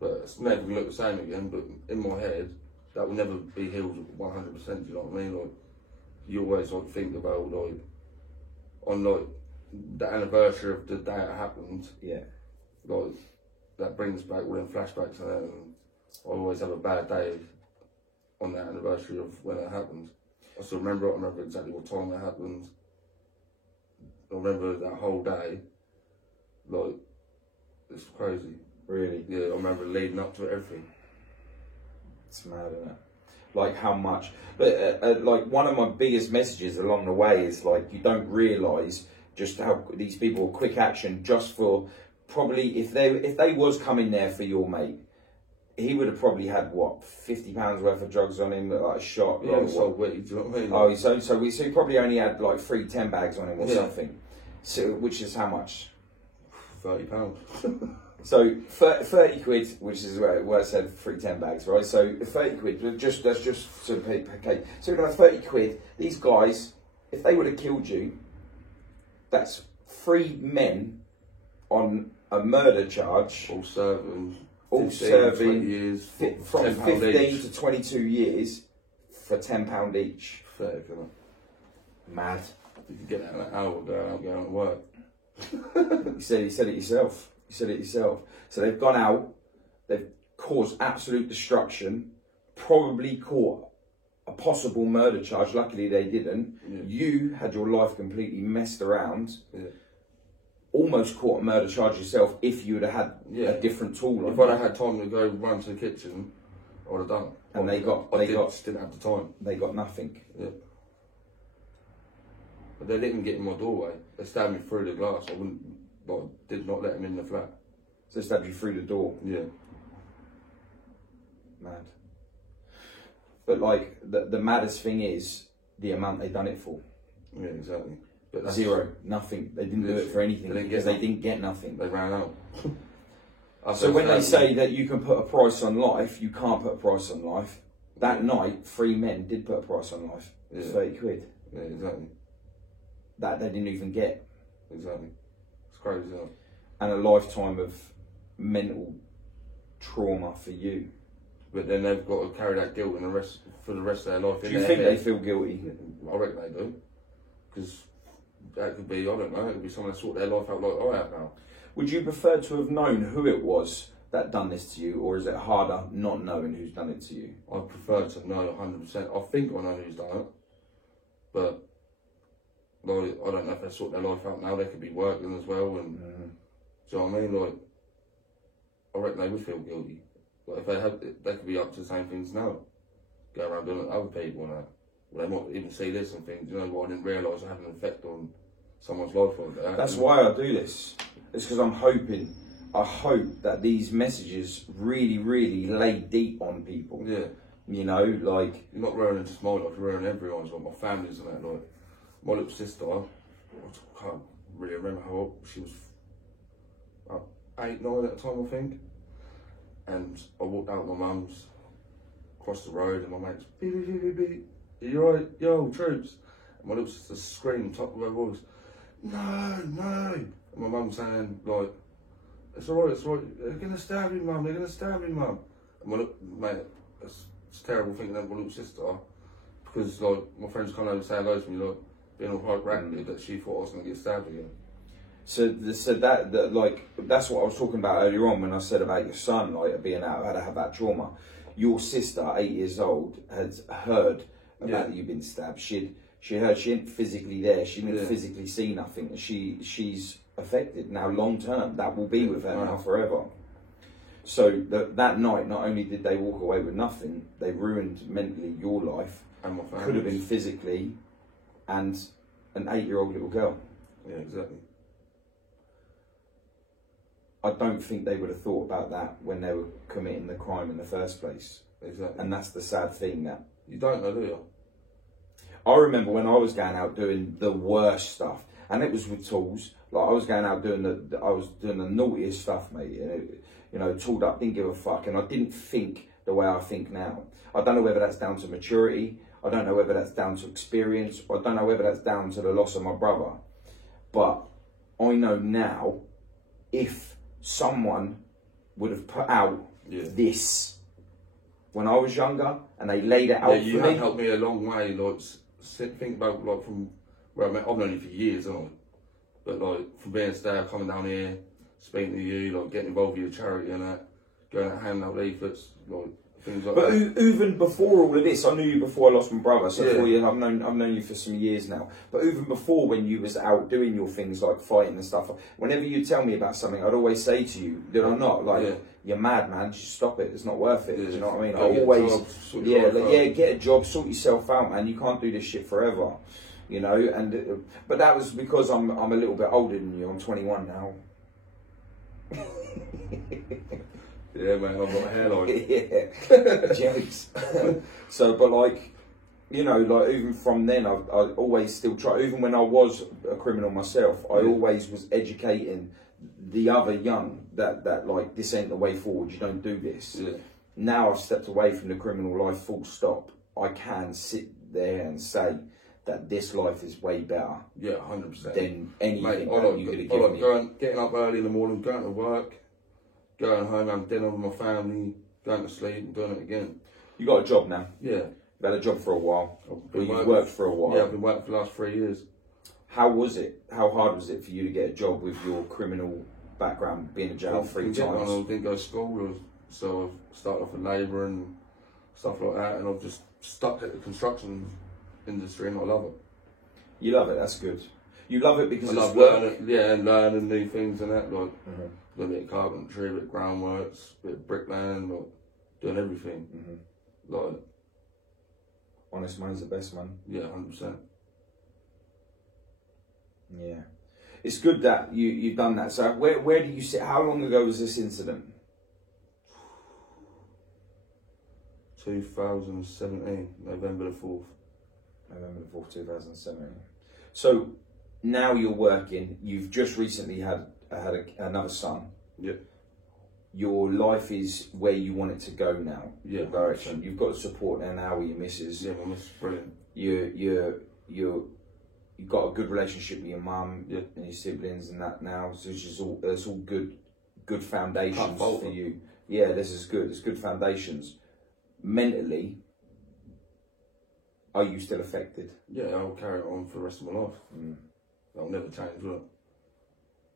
but it's never gonna look the same again. But in my head, that will never be healed 100%. You know what I mean? Like, you always like think about like on like the anniversary of the day it happened. Yeah. Like that brings back all them flashbacks and that. And I always have a bad day on that anniversary of when it happened. I still remember it. I remember exactly what time it happened. I remember that whole day. Like, it's crazy. Really? Yeah, I remember leading up to it, everything. It's mad, isn't it? Like how much. But like one of my biggest messages along the way is like you don't realise just how these people are quick action just for probably if they was coming there for your mate. He would have probably had what, £50 worth of drugs on him, like a shot. Yeah, like, so weed, do you know what I mean? Oh, so he probably only had like 3 10 bags on him or something. So which is how much? £30. So 30 quid, which is where I said 3 10 bags, right? So 30 quid, that's just so okay. So we're gonna have 30 quid. These guys, if they would have killed you, that's 3 men on a murder charge. All serving years, from 15 to 22 years for £10 each. Fair, mad. You can get that in an hour going to work. You said it yourself. You said it yourself. So they've gone out, they've caused absolute destruction, probably caught a possible murder charge. Luckily they didn't. Yeah. You had your life completely messed around. Yeah. Almost caught a murder charge yourself if you would have had a different tool. If I'd have had time to go run to the kitchen, I would have done it. And they just didn't have the time. They got nothing. Yeah. But they didn't get in my doorway. They stabbed me through the glass. Did not let them in the flat. So they stabbed you through the door? Yeah. Mad. But like, the maddest thing is the amount they done it for. Yeah, exactly. But zero, nothing. They didn't do it for anything because they didn't get nothing. They ran out. So when they say that you can put a price on life, you can't put a price on life. That night, 3 men did put a price on life. It was 30 quid. Yeah, exactly. That they didn't even get. Exactly. It's crazy, isn't it? And a lifetime of mental trauma for you. But then they've got to carry that guilt for the rest of their life. Do you think they feel guilty? I reckon they do. Because that could be, I don't know, it could be someone that sorted their life out like I have now. Would you prefer to have known who it was that done this to you, or is it harder not knowing who's done it to you? I prefer to know 100%. I think I know who's done it, but like, I don't know if they sort their life out now. They could be working as well, and do you know what I mean? Like, I reckon they would feel guilty. Like if they could be up to the same things now, go around doing it to other people and that. Well, they might even see this and think, you know what, I didn't realise I had an effect on someone's life like that. That's why I do this. It's because I hope that these messages really, really lay deep on people. Yeah. You know, like... You're not ruining just my life, you're ruining everyone's, like my family's and that. Like, my little sister, I can't really remember how old she was, about 8, 9 at the time, I think. And I walked out with my mum's, across the road, and my mate's beep, beep, beep, beep, beep. Are you right? Yo, troops. And my little sister screamed top of her voice, no. And my mum saying, like, it's alright, they're going to stab you, mum, And my little, mate, it's terrible thinking that my little sister, because, like, my friends come over and say hello to me, like, being all quite rapidly, that she thought I was going to get stabbed again. So that like, that's what I was talking about earlier on when I said about your son, like, being out, how to have that trauma. Your sister, 8 years old, had heard about that you've been stabbed. She heard, she ain't physically there, she didn't physically see nothing. She's affected now long term. That will be with her now forever. So that night, not only did they walk away with nothing, they ruined mentally your life. And my family. Could have been physically, and an 8-year-old little girl. Yeah, exactly. I don't think they would have thought about that when they were committing the crime in the first place. Exactly. And that's the sad thing, that you don't know, do you? I remember when I was going out doing the worst stuff, and it was with tools. Like I was going out doing the naughtiest stuff, mate. You know, tooled up, didn't give a fuck, and I didn't think the way I think now. I don't know whether that's down to maturity. I don't know whether that's down to experience. I don't know whether that's down to the loss of my brother. But I know now, if someone would have put out this when I was younger and they laid it out for me. You have helped me a long way. Like, think about like from where I've known you for years, haven't I? But like from being a star, coming down here, speaking to you, like getting involved with your charity and that, going out handing out leaflets, like things like that. But even before all of this, I knew you before I lost my brother. So 4 years, I've known you for some years now. But even before, when you was out doing your things like fighting and stuff, whenever you tell me about something, I'd always say to you, "Did I not? Like, you're mad, man. Just stop it. It's not worth it." Do you know what I mean? I always, get a job, sort yourself out, man. You can't do this shit forever. You know, and but that was because I'm a little bit older than you. I'm 21 now. Yeah, man, I've got a hairline. Yeah, jokes. So, but like, you know, like even from then, I always still try. Even when I was a criminal myself, I always was educating the other young that like this ain't the way forward. You don't do this. Yeah. Now I've stepped away from the criminal life. Full stop. I can sit there and say that this life is way better. Yeah, 100%. Than anything Mate, that you could have given me. Getting up early in the morning, going to work, going home, having dinner with my family, going to sleep and doing it again. You got a job now? Yeah. You've had a job for a while. You've worked for a while. Yeah, I've been working for the last 3 years. How was it? How hard was it for you to get a job with your criminal background, being in jail 3 times? I didn't go to school, so I started off with labour and stuff like that, and I've just stuck at the construction industry and I love it. You love it, that's good. You love it because it's work. Learning new things and that, like a bit of carpentry, a bit of groundworks, a bit of bricklaying, like doing everything. Like, honest man's the best man. Yeah, 100%. Yeah. It's good that you've done that. So where do you sit? How long ago was this incident? 2017, November the 4th. November the 4th, 2017. So now you're working. You've just recently had another son. Yep. Your life is where you want it to go now. Yeah. Direction. You've got support there now with your missus. Yeah, my missus is brilliant. You've got a good relationship with your mum and your siblings and that now. So it's all good foundations for you. Yeah, this is good. It's good foundations. Mentally, are you still affected? Yeah, I'll carry it on for the rest of my life. I'll never change, will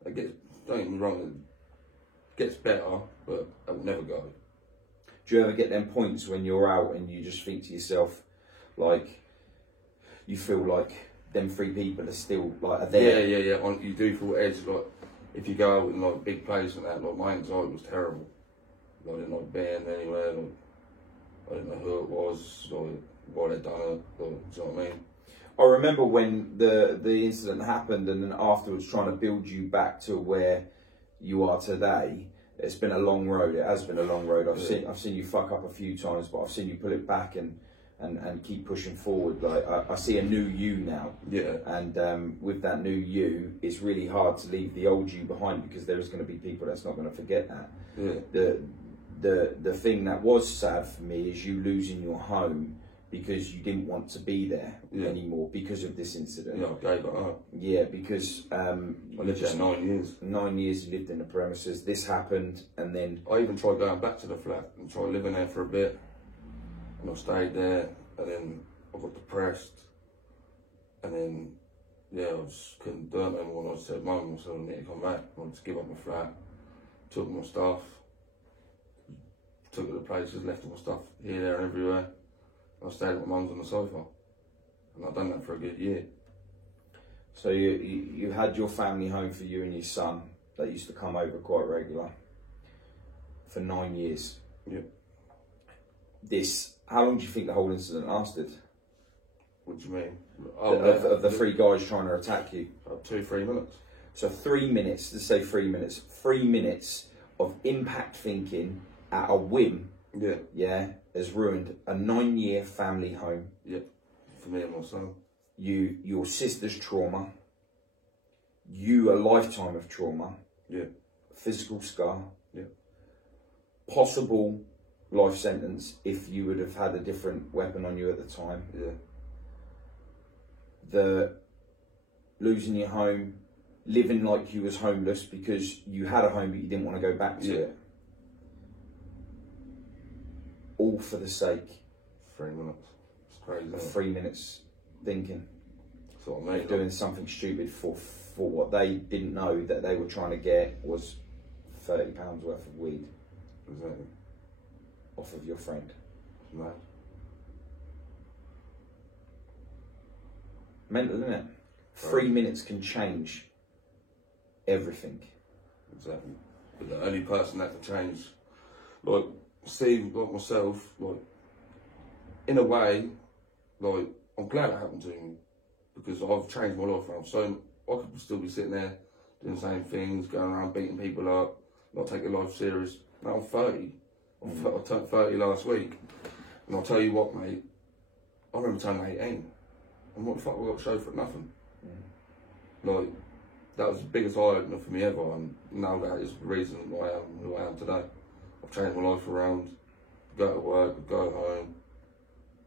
it? Don't get me wrong, it gets better, but it will never go. Do you ever get them points when you're out and you just think to yourself, like, you feel like them 3 people are still, like, are there? Yeah. You do feel edge, like, if you go out in, like, big places and that, like, my anxiety was terrible. Like, I didn't like being anywhere, like, I didn't know who it was, like, why they'd done it, like, do you know what I mean? I remember when the incident happened, and then afterwards trying to build you back to where you are today. It's been a long road. It has been a long road. I've seen you fuck up a few times, but I've seen you pull it back and keep pushing forward. Like I see a new you now. Yeah. And with that new you, it's really hard to leave the old you behind, because there is going to be people that's not going to forget that. Yeah. The thing that was sad for me is you losing your home because you didn't want to be there anymore because of this incident. Yeah, I gave it up. Yeah, because I lived there 9 years. 9 years you lived in the premises. This happened, and then I even tried going back to the flat and tried living there for a bit, and I stayed there, and then I got depressed, and then I just couldn't do it anymore. I said, Mum, I need to come back. I just give up my flat, took my stuff, took it to places, left all my stuff here, there, and everywhere. I stayed with my mum's on the sofa, and I've done that for a good year. So you had your family home for you and your son that used to come over quite regular. for 9 years. Yeah. How long do you think the whole incident lasted? What do you mean? Of the 3 guys trying to attack you? 2-3 minutes. So 3 minutes, let's say 3 minutes. 3 minutes of impact thinking at a whim, has ruined a 9-year family home. Yeah, for me and my son. Your sister's trauma. You a lifetime of trauma. Yeah. Physical scar. Yeah. Possible life sentence if you would have had a different weapon on you at the time. Yeah. The losing your home, living like you was homeless because you had a home but you didn't want to go back to it. All for the sake 3 minutes. It's crazy. 3 minutes thinking. That's what I mean. Doing something stupid for what they didn't know that they were trying to get was £30 worth of weed. Exactly. Off of your friend. Mad. Mental, isn't it? 3 minutes can change everything. Exactly. But the only person that can change, like, see, like myself, like, in a way, like, I'm glad it happened to me because I've changed my life around. So I could still be sitting there doing the same things, going around beating people up, not taking life serious. Now I'm 30. I turned 30 last week. And I'll tell you what, mate, I remember turning 18. And what the fuck, I got showed for nothing. Like, that was the biggest eye-opener for me ever, and now that is the reason why I am who I am today. I've changed my life around, go to work, go home.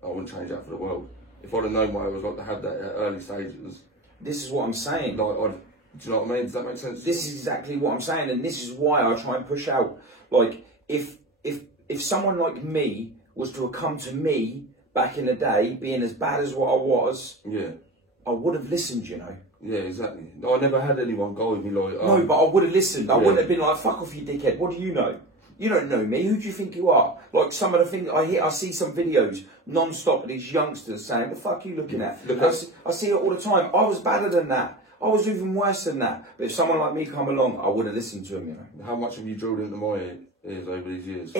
I wouldn't change that for the world. If I'd have known what it was like to have that at early stages. This is what I'm saying. Like, do you know what I mean? Does that make sense? This is exactly what I'm saying, and this is why I try and push out. Like, if someone like me was to have come to me back in the day, being as bad as what I was, I would have listened, you know. Yeah, exactly. I never had anyone go with me like... No, but I would have listened. I wouldn't have been like, fuck off, you dickhead. What do you know? You don't know me. Who do you think you are? Like, some of the things I see some videos non-stop of these youngsters saying, what the fuck are you looking at? I see it all the time. I was badder than that. I was even worse than that. But if someone like me come along, I would have listened to him, you know. How much have you drilled into my ears over these years?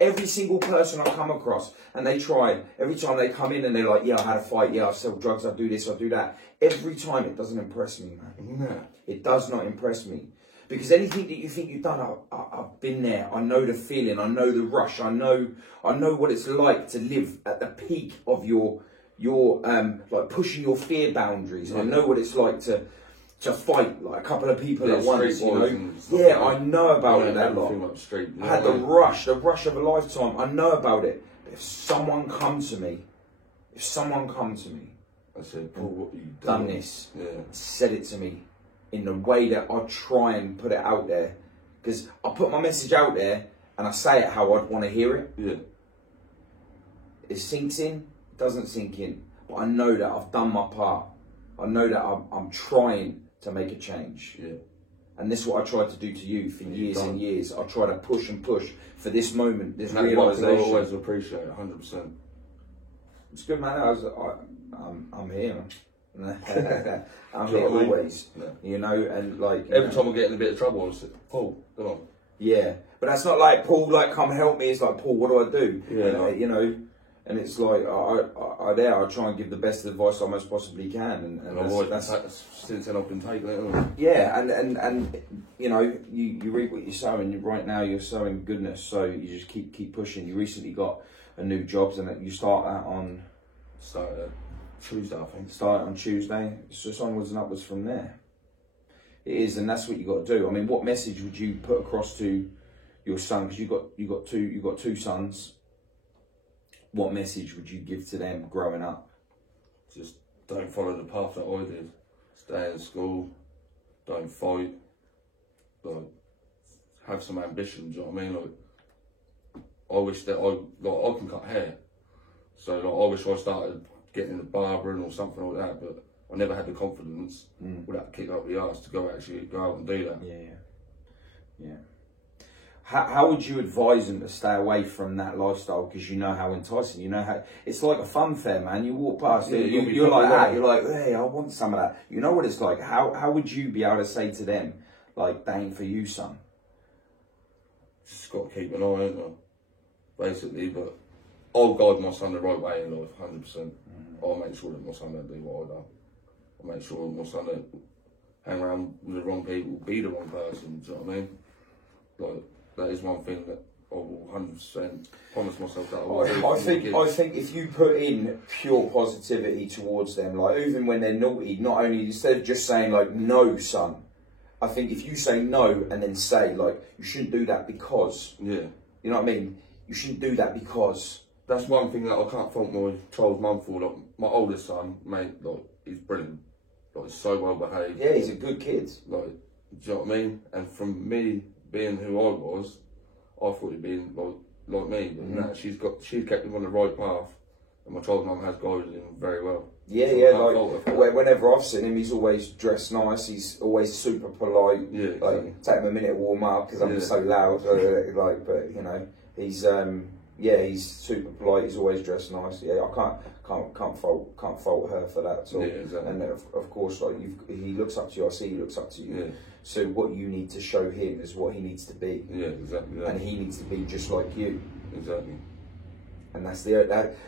Every single person I come across, and they try, every time they come in and they're like, yeah, I had a fight, yeah, I sell drugs, I do this, I do that. Every time it doesn't impress me, man. No. It does not impress me. Because anything that you think you've done, I've been there. I know the feeling. I know the rush. I know what it's like to live at the peak of your like pushing your fear boundaries. Yeah. I know what it's like to fight like a couple of people at once. You know, yeah, I know about it. That lot. Street, I had the rush of a lifetime. I know about it. But if someone come to me, I said, Paul, what you done this, said it to me in the way that I try and put it out there, because I put my message out there and I say it how I'd want to hear it. Yeah. It sinks in, doesn't sink in, but I know that I've done my part. I know that I'm trying to make a change. Yeah. And this is what I tried to do to you for years and years. I try to push and push for this moment, this realisation. I always appreciate it, 100%. It's good, man. I'm here, man. I'm here always, you know, and like every time I get in a bit of trouble, I say, Paul, come on. Yeah, but that's not like Paul, like come help me. It's like Paul, what do I do? Yeah, you know, and it's like I try and give the best advice I most possibly can, and that's since then I've been taking it. Yeah, and you know, you reap what you sow, and right now you're sowing goodness, so you just keep pushing. You recently got a new job, and you start that on Tuesday, I think. Start on Tuesday. It's just onwards and upwards from there. It is, and that's what you got to do. I mean, what message would you put across to your son? Because you got two sons. What message would you give to them growing up? Just don't follow the path that I did. Stay in school. Don't fight. Like, have some ambition. Do you know what I mean? Like, I wish that I can cut hair. So like, I wish I started getting the barbering or something like that, but I never had the confidence without kicking up the arse to go out and do that. Yeah. How would you advise them to stay away from that lifestyle? Because you know how enticing, you know how it's like a fun fair, man. You walk past it, you're like that. You're like, hey, I want some of that. You know what it's like. How would you be able to say to them, like, that ain't for you, son? just got to keep an eye on it, basically. But I'll guide my son the right way in life, 100%. I'll make sure that my son don't do what I do. I'll make sure my son don't hang around with the wrong people, be the wrong person. Do you know what I mean? Like, that is one thing that I will 100% promise myself that I will do. I think if you put in pure positivity towards them, like even when they're naughty, not only instead of just saying like no, son, I think if you say no and then say like you shouldn't do that because, you know what I mean? You shouldn't do that because. That's one thing that I can't fault my child's mum for. Like my oldest son, mate, like he's brilliant. Like he's so well behaved. Yeah, he's a good kid. Like, do you know what I mean? And from me being who I was, I thought he'd been like me, but now she's kept him on the right path, and my child's mum has guided him very well. Yeah, so like whenever I've seen him, he's always dressed nice. He's always super polite. Yeah, like take him a minute to warm up because I'm so loud. Like, but you know, he's he's super polite. He's always dressed nice. Yeah, I can't fault her for that at all. Yeah, exactly. And of course, like he looks up to you. I see he looks up to you. Yeah. So what you need to show him is what he needs to be. Yeah, exactly. And he needs to be just like you. Exactly. And that's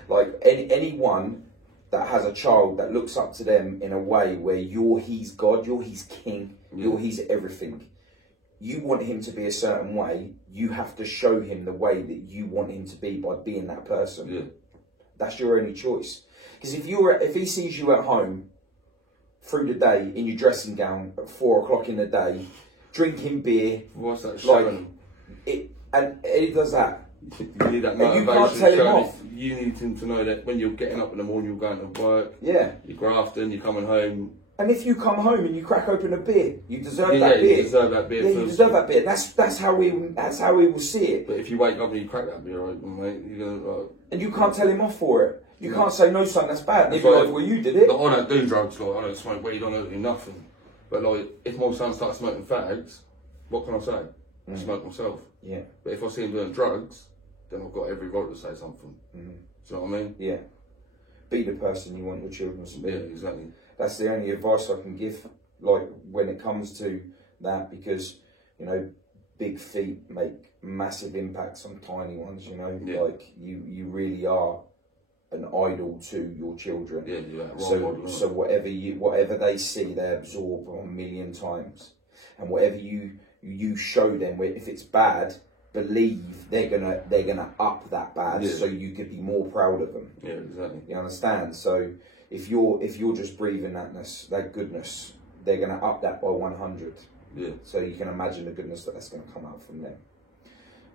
like anyone that has a child that looks up to them in a way where you're his God, you're his king, you're his everything. You want him to be a certain way, you have to show him the way that you want him to be by being that person. Yeah. That's your only choice. Because if he sees you at home through the day in your dressing gown at 4 o'clock in the day, drinking beer, what's that showing? And he does that. You need that motivation. And you can't tell him off. You need him to know that when you're getting up in the morning, you're going to work. Yeah. You're grafting. You're coming home. And if you come home and you crack open a beer, you deserve that beer. You deserve that beer. Yeah, you deserve that beer. That's how we will see it. But if you wake up and you crack that beer open, mate, you're gonna. And you can't tell him off for it. You can't say no, son, that's bad. And he'll be like, well, you did it. Like, I don't do drugs. Like I don't smoke weed. I don't do nothing. But like, if my son starts smoking fags, what can I say? I smoke myself. Yeah. But if I see him doing drugs, then I've got every right to say something. Do you know what I mean? Yeah. Be the person you want your children to be. Yeah, exactly. That's the only advice I can give, like, when it comes to that, because, you know, big feet make massive impacts on tiny ones, you know? Yeah. Like, you really are an idol to your children. Yeah, you're that so, model, so whatever they see, they absorb 1,000,000 times. And whatever you show them, if it's bad, believe they're gonna up that bad, so you could be more proud of them. Yeah, exactly. You understand? So if you're just breathing that goodness, they're gonna up that by 100. Yeah. So you can imagine the goodness that's gonna come out from them.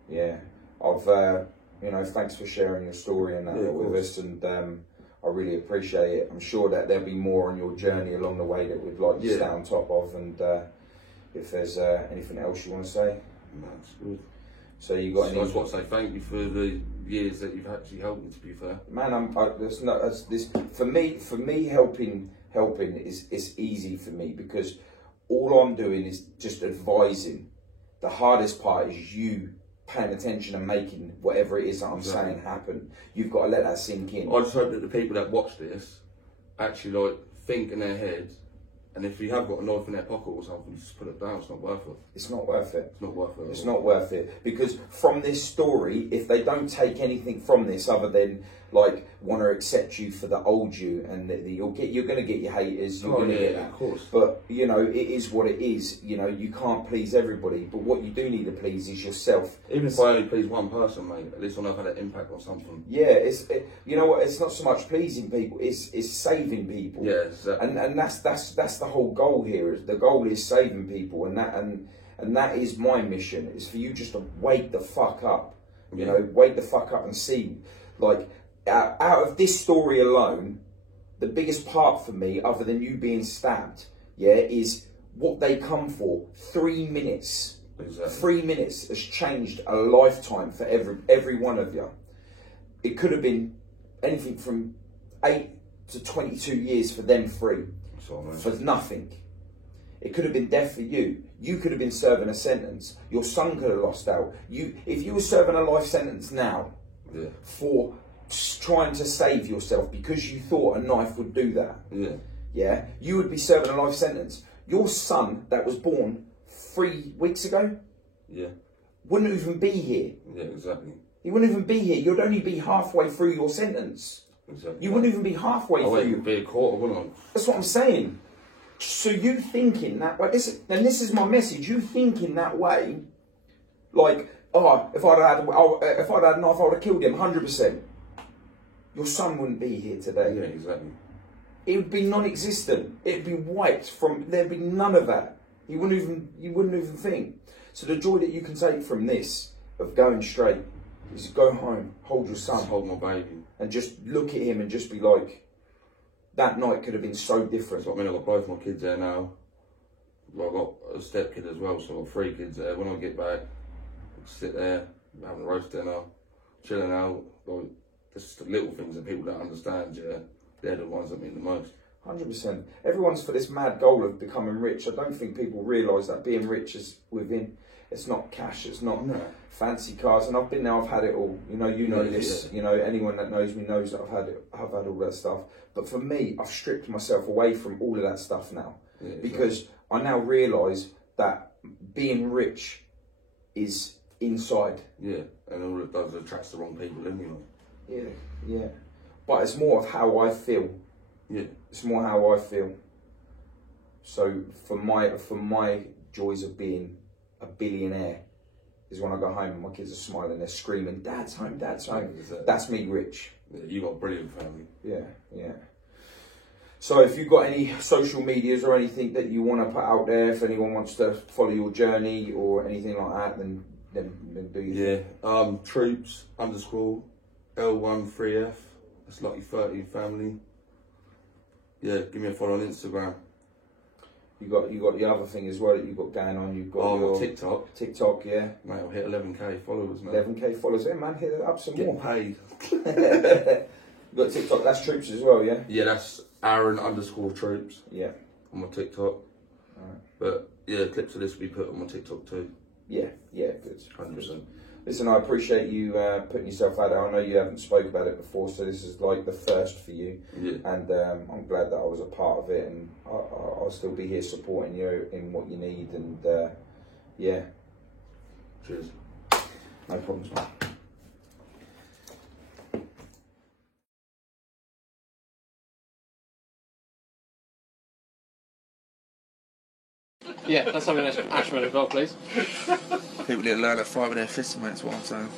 Yeah. I've you know, thanks for sharing your story and that with us, and I really appreciate it. I'm sure that there'll be more on your journey along the way that we'd like to stay on top of, and if there's anything else you want to say. No, that's good. So you got any? I just want to say thank you for the years that you've actually helped me. To be fair, man, for me helping is easy for me, because all I'm doing is just advising. The hardest part is you paying attention and making whatever it is that I'm saying happen. You've got to let that sink in. I just hope that the people that watch this actually like think in their head. And if you have got a knife in their pocket or something, just put it down. It's not worth it. It's not worth it. It's not worth it. It's not worth it. Because from this story, if they don't take anything from this other than like want to accept you for the old you, and you're going to get your haters. You're going to get that. Of course. But you know, it is what it is. You know, you can't please everybody. But what you do need to please is yourself. Even if I only please one person, mate, at least I'll have had an impact on something. Yeah, you know what? It's not so much pleasing people. It's saving people. Yeah, exactly. And that's the whole goal here. The goal is saving people, and that is my mission. Is for you just to wake the fuck up. You know, wake the fuck up and see, like, out of this story alone, the biggest part for me, other than you being stabbed, is what they come for. 3 minutes. Exactly. 3 minutes has changed a lifetime for every one of you. It could have been anything from 8 to 22 years for them three. For nothing. It could have been death for you. You could have been serving a sentence. Your son could have lost out. If you were serving a life sentence now for trying to save yourself because you thought a knife would do that, you would be serving a life sentence. Your son that was born 3 weeks ago, wouldn't even be here. Yeah, exactly. He wouldn't even be here. You'd only be halfway through your sentence. Exactly. You wouldn't even be halfway through. I wouldn't be a quarter, wouldn't I? That's what I'm saying. So you thinking that way, this is my message. You thinking that way, like, oh, if I'd had a knife, I would have killed him 100%. Your son wouldn't be here today. Yeah, exactly. It would be non-existent. It'd be wiped from. There'd be none of that. You wouldn't even think. So the joy that you can take from this of going straight is go home, hold your son, just hold my baby, and just look at him and just be like, that night could have been so different. So, I mean, I've got both my kids there now. Well, I've got a step kid as well, so I've got 3 kids there. When I get back, I'll sit there, having a roast dinner, chilling out. Like, just the little things that people don't understand, yeah, they're the ones that mean the most. 100%. Everyone's for this mad goal of becoming rich. I don't think people realise that being rich is within. It's not cash. It's not fancy cars. And I've been there. I've had it all. You know this. Yeah. You know, anyone that knows me knows that I've had all that stuff. But for me, I've stripped myself away from all of that stuff now, because I now realise that being rich is inside. Yeah, and all it does is attracts the wrong people anyway. Yeah. But it's more of how I feel. Yeah. It's more how I feel. So for my joys of being a billionaire is when I go home and my kids are smiling, they're screaming, "Dad's home, Dad's home." That's me rich. Yeah, you got a brilliant family. Yeah. So if you've got any social medias or anything that you want to put out there, if anyone wants to follow your journey or anything like that, then do you? Yeah. Troops _ L13F. That's Lucky 13 family. Yeah, give me a follow on Instagram. You got the other thing as well that you've got going on. You've got your TikTok. TikTok, yeah. Mate, I'll hit 11k followers now. 11k followers. Hey man, hit it up some more. Get paid. You got TikTok, that's Troops as well, yeah? Yeah, that's Aaron _ Troops. Yeah. On my TikTok. Alright. But yeah, clips of this will be put on my TikTok too. Yeah, good. 100%. Listen, I appreciate you putting yourself out there. I know you haven't spoke about it before, so this is like the first for you. Yeah. And I'm glad that I was a part of it, and I'll still be here supporting you in what you need. And yeah. Cheers. No problems, mate. Yeah, let's have an Ashman as well, please. People need to learn to fight with their fists, mate, that's what I'm saying.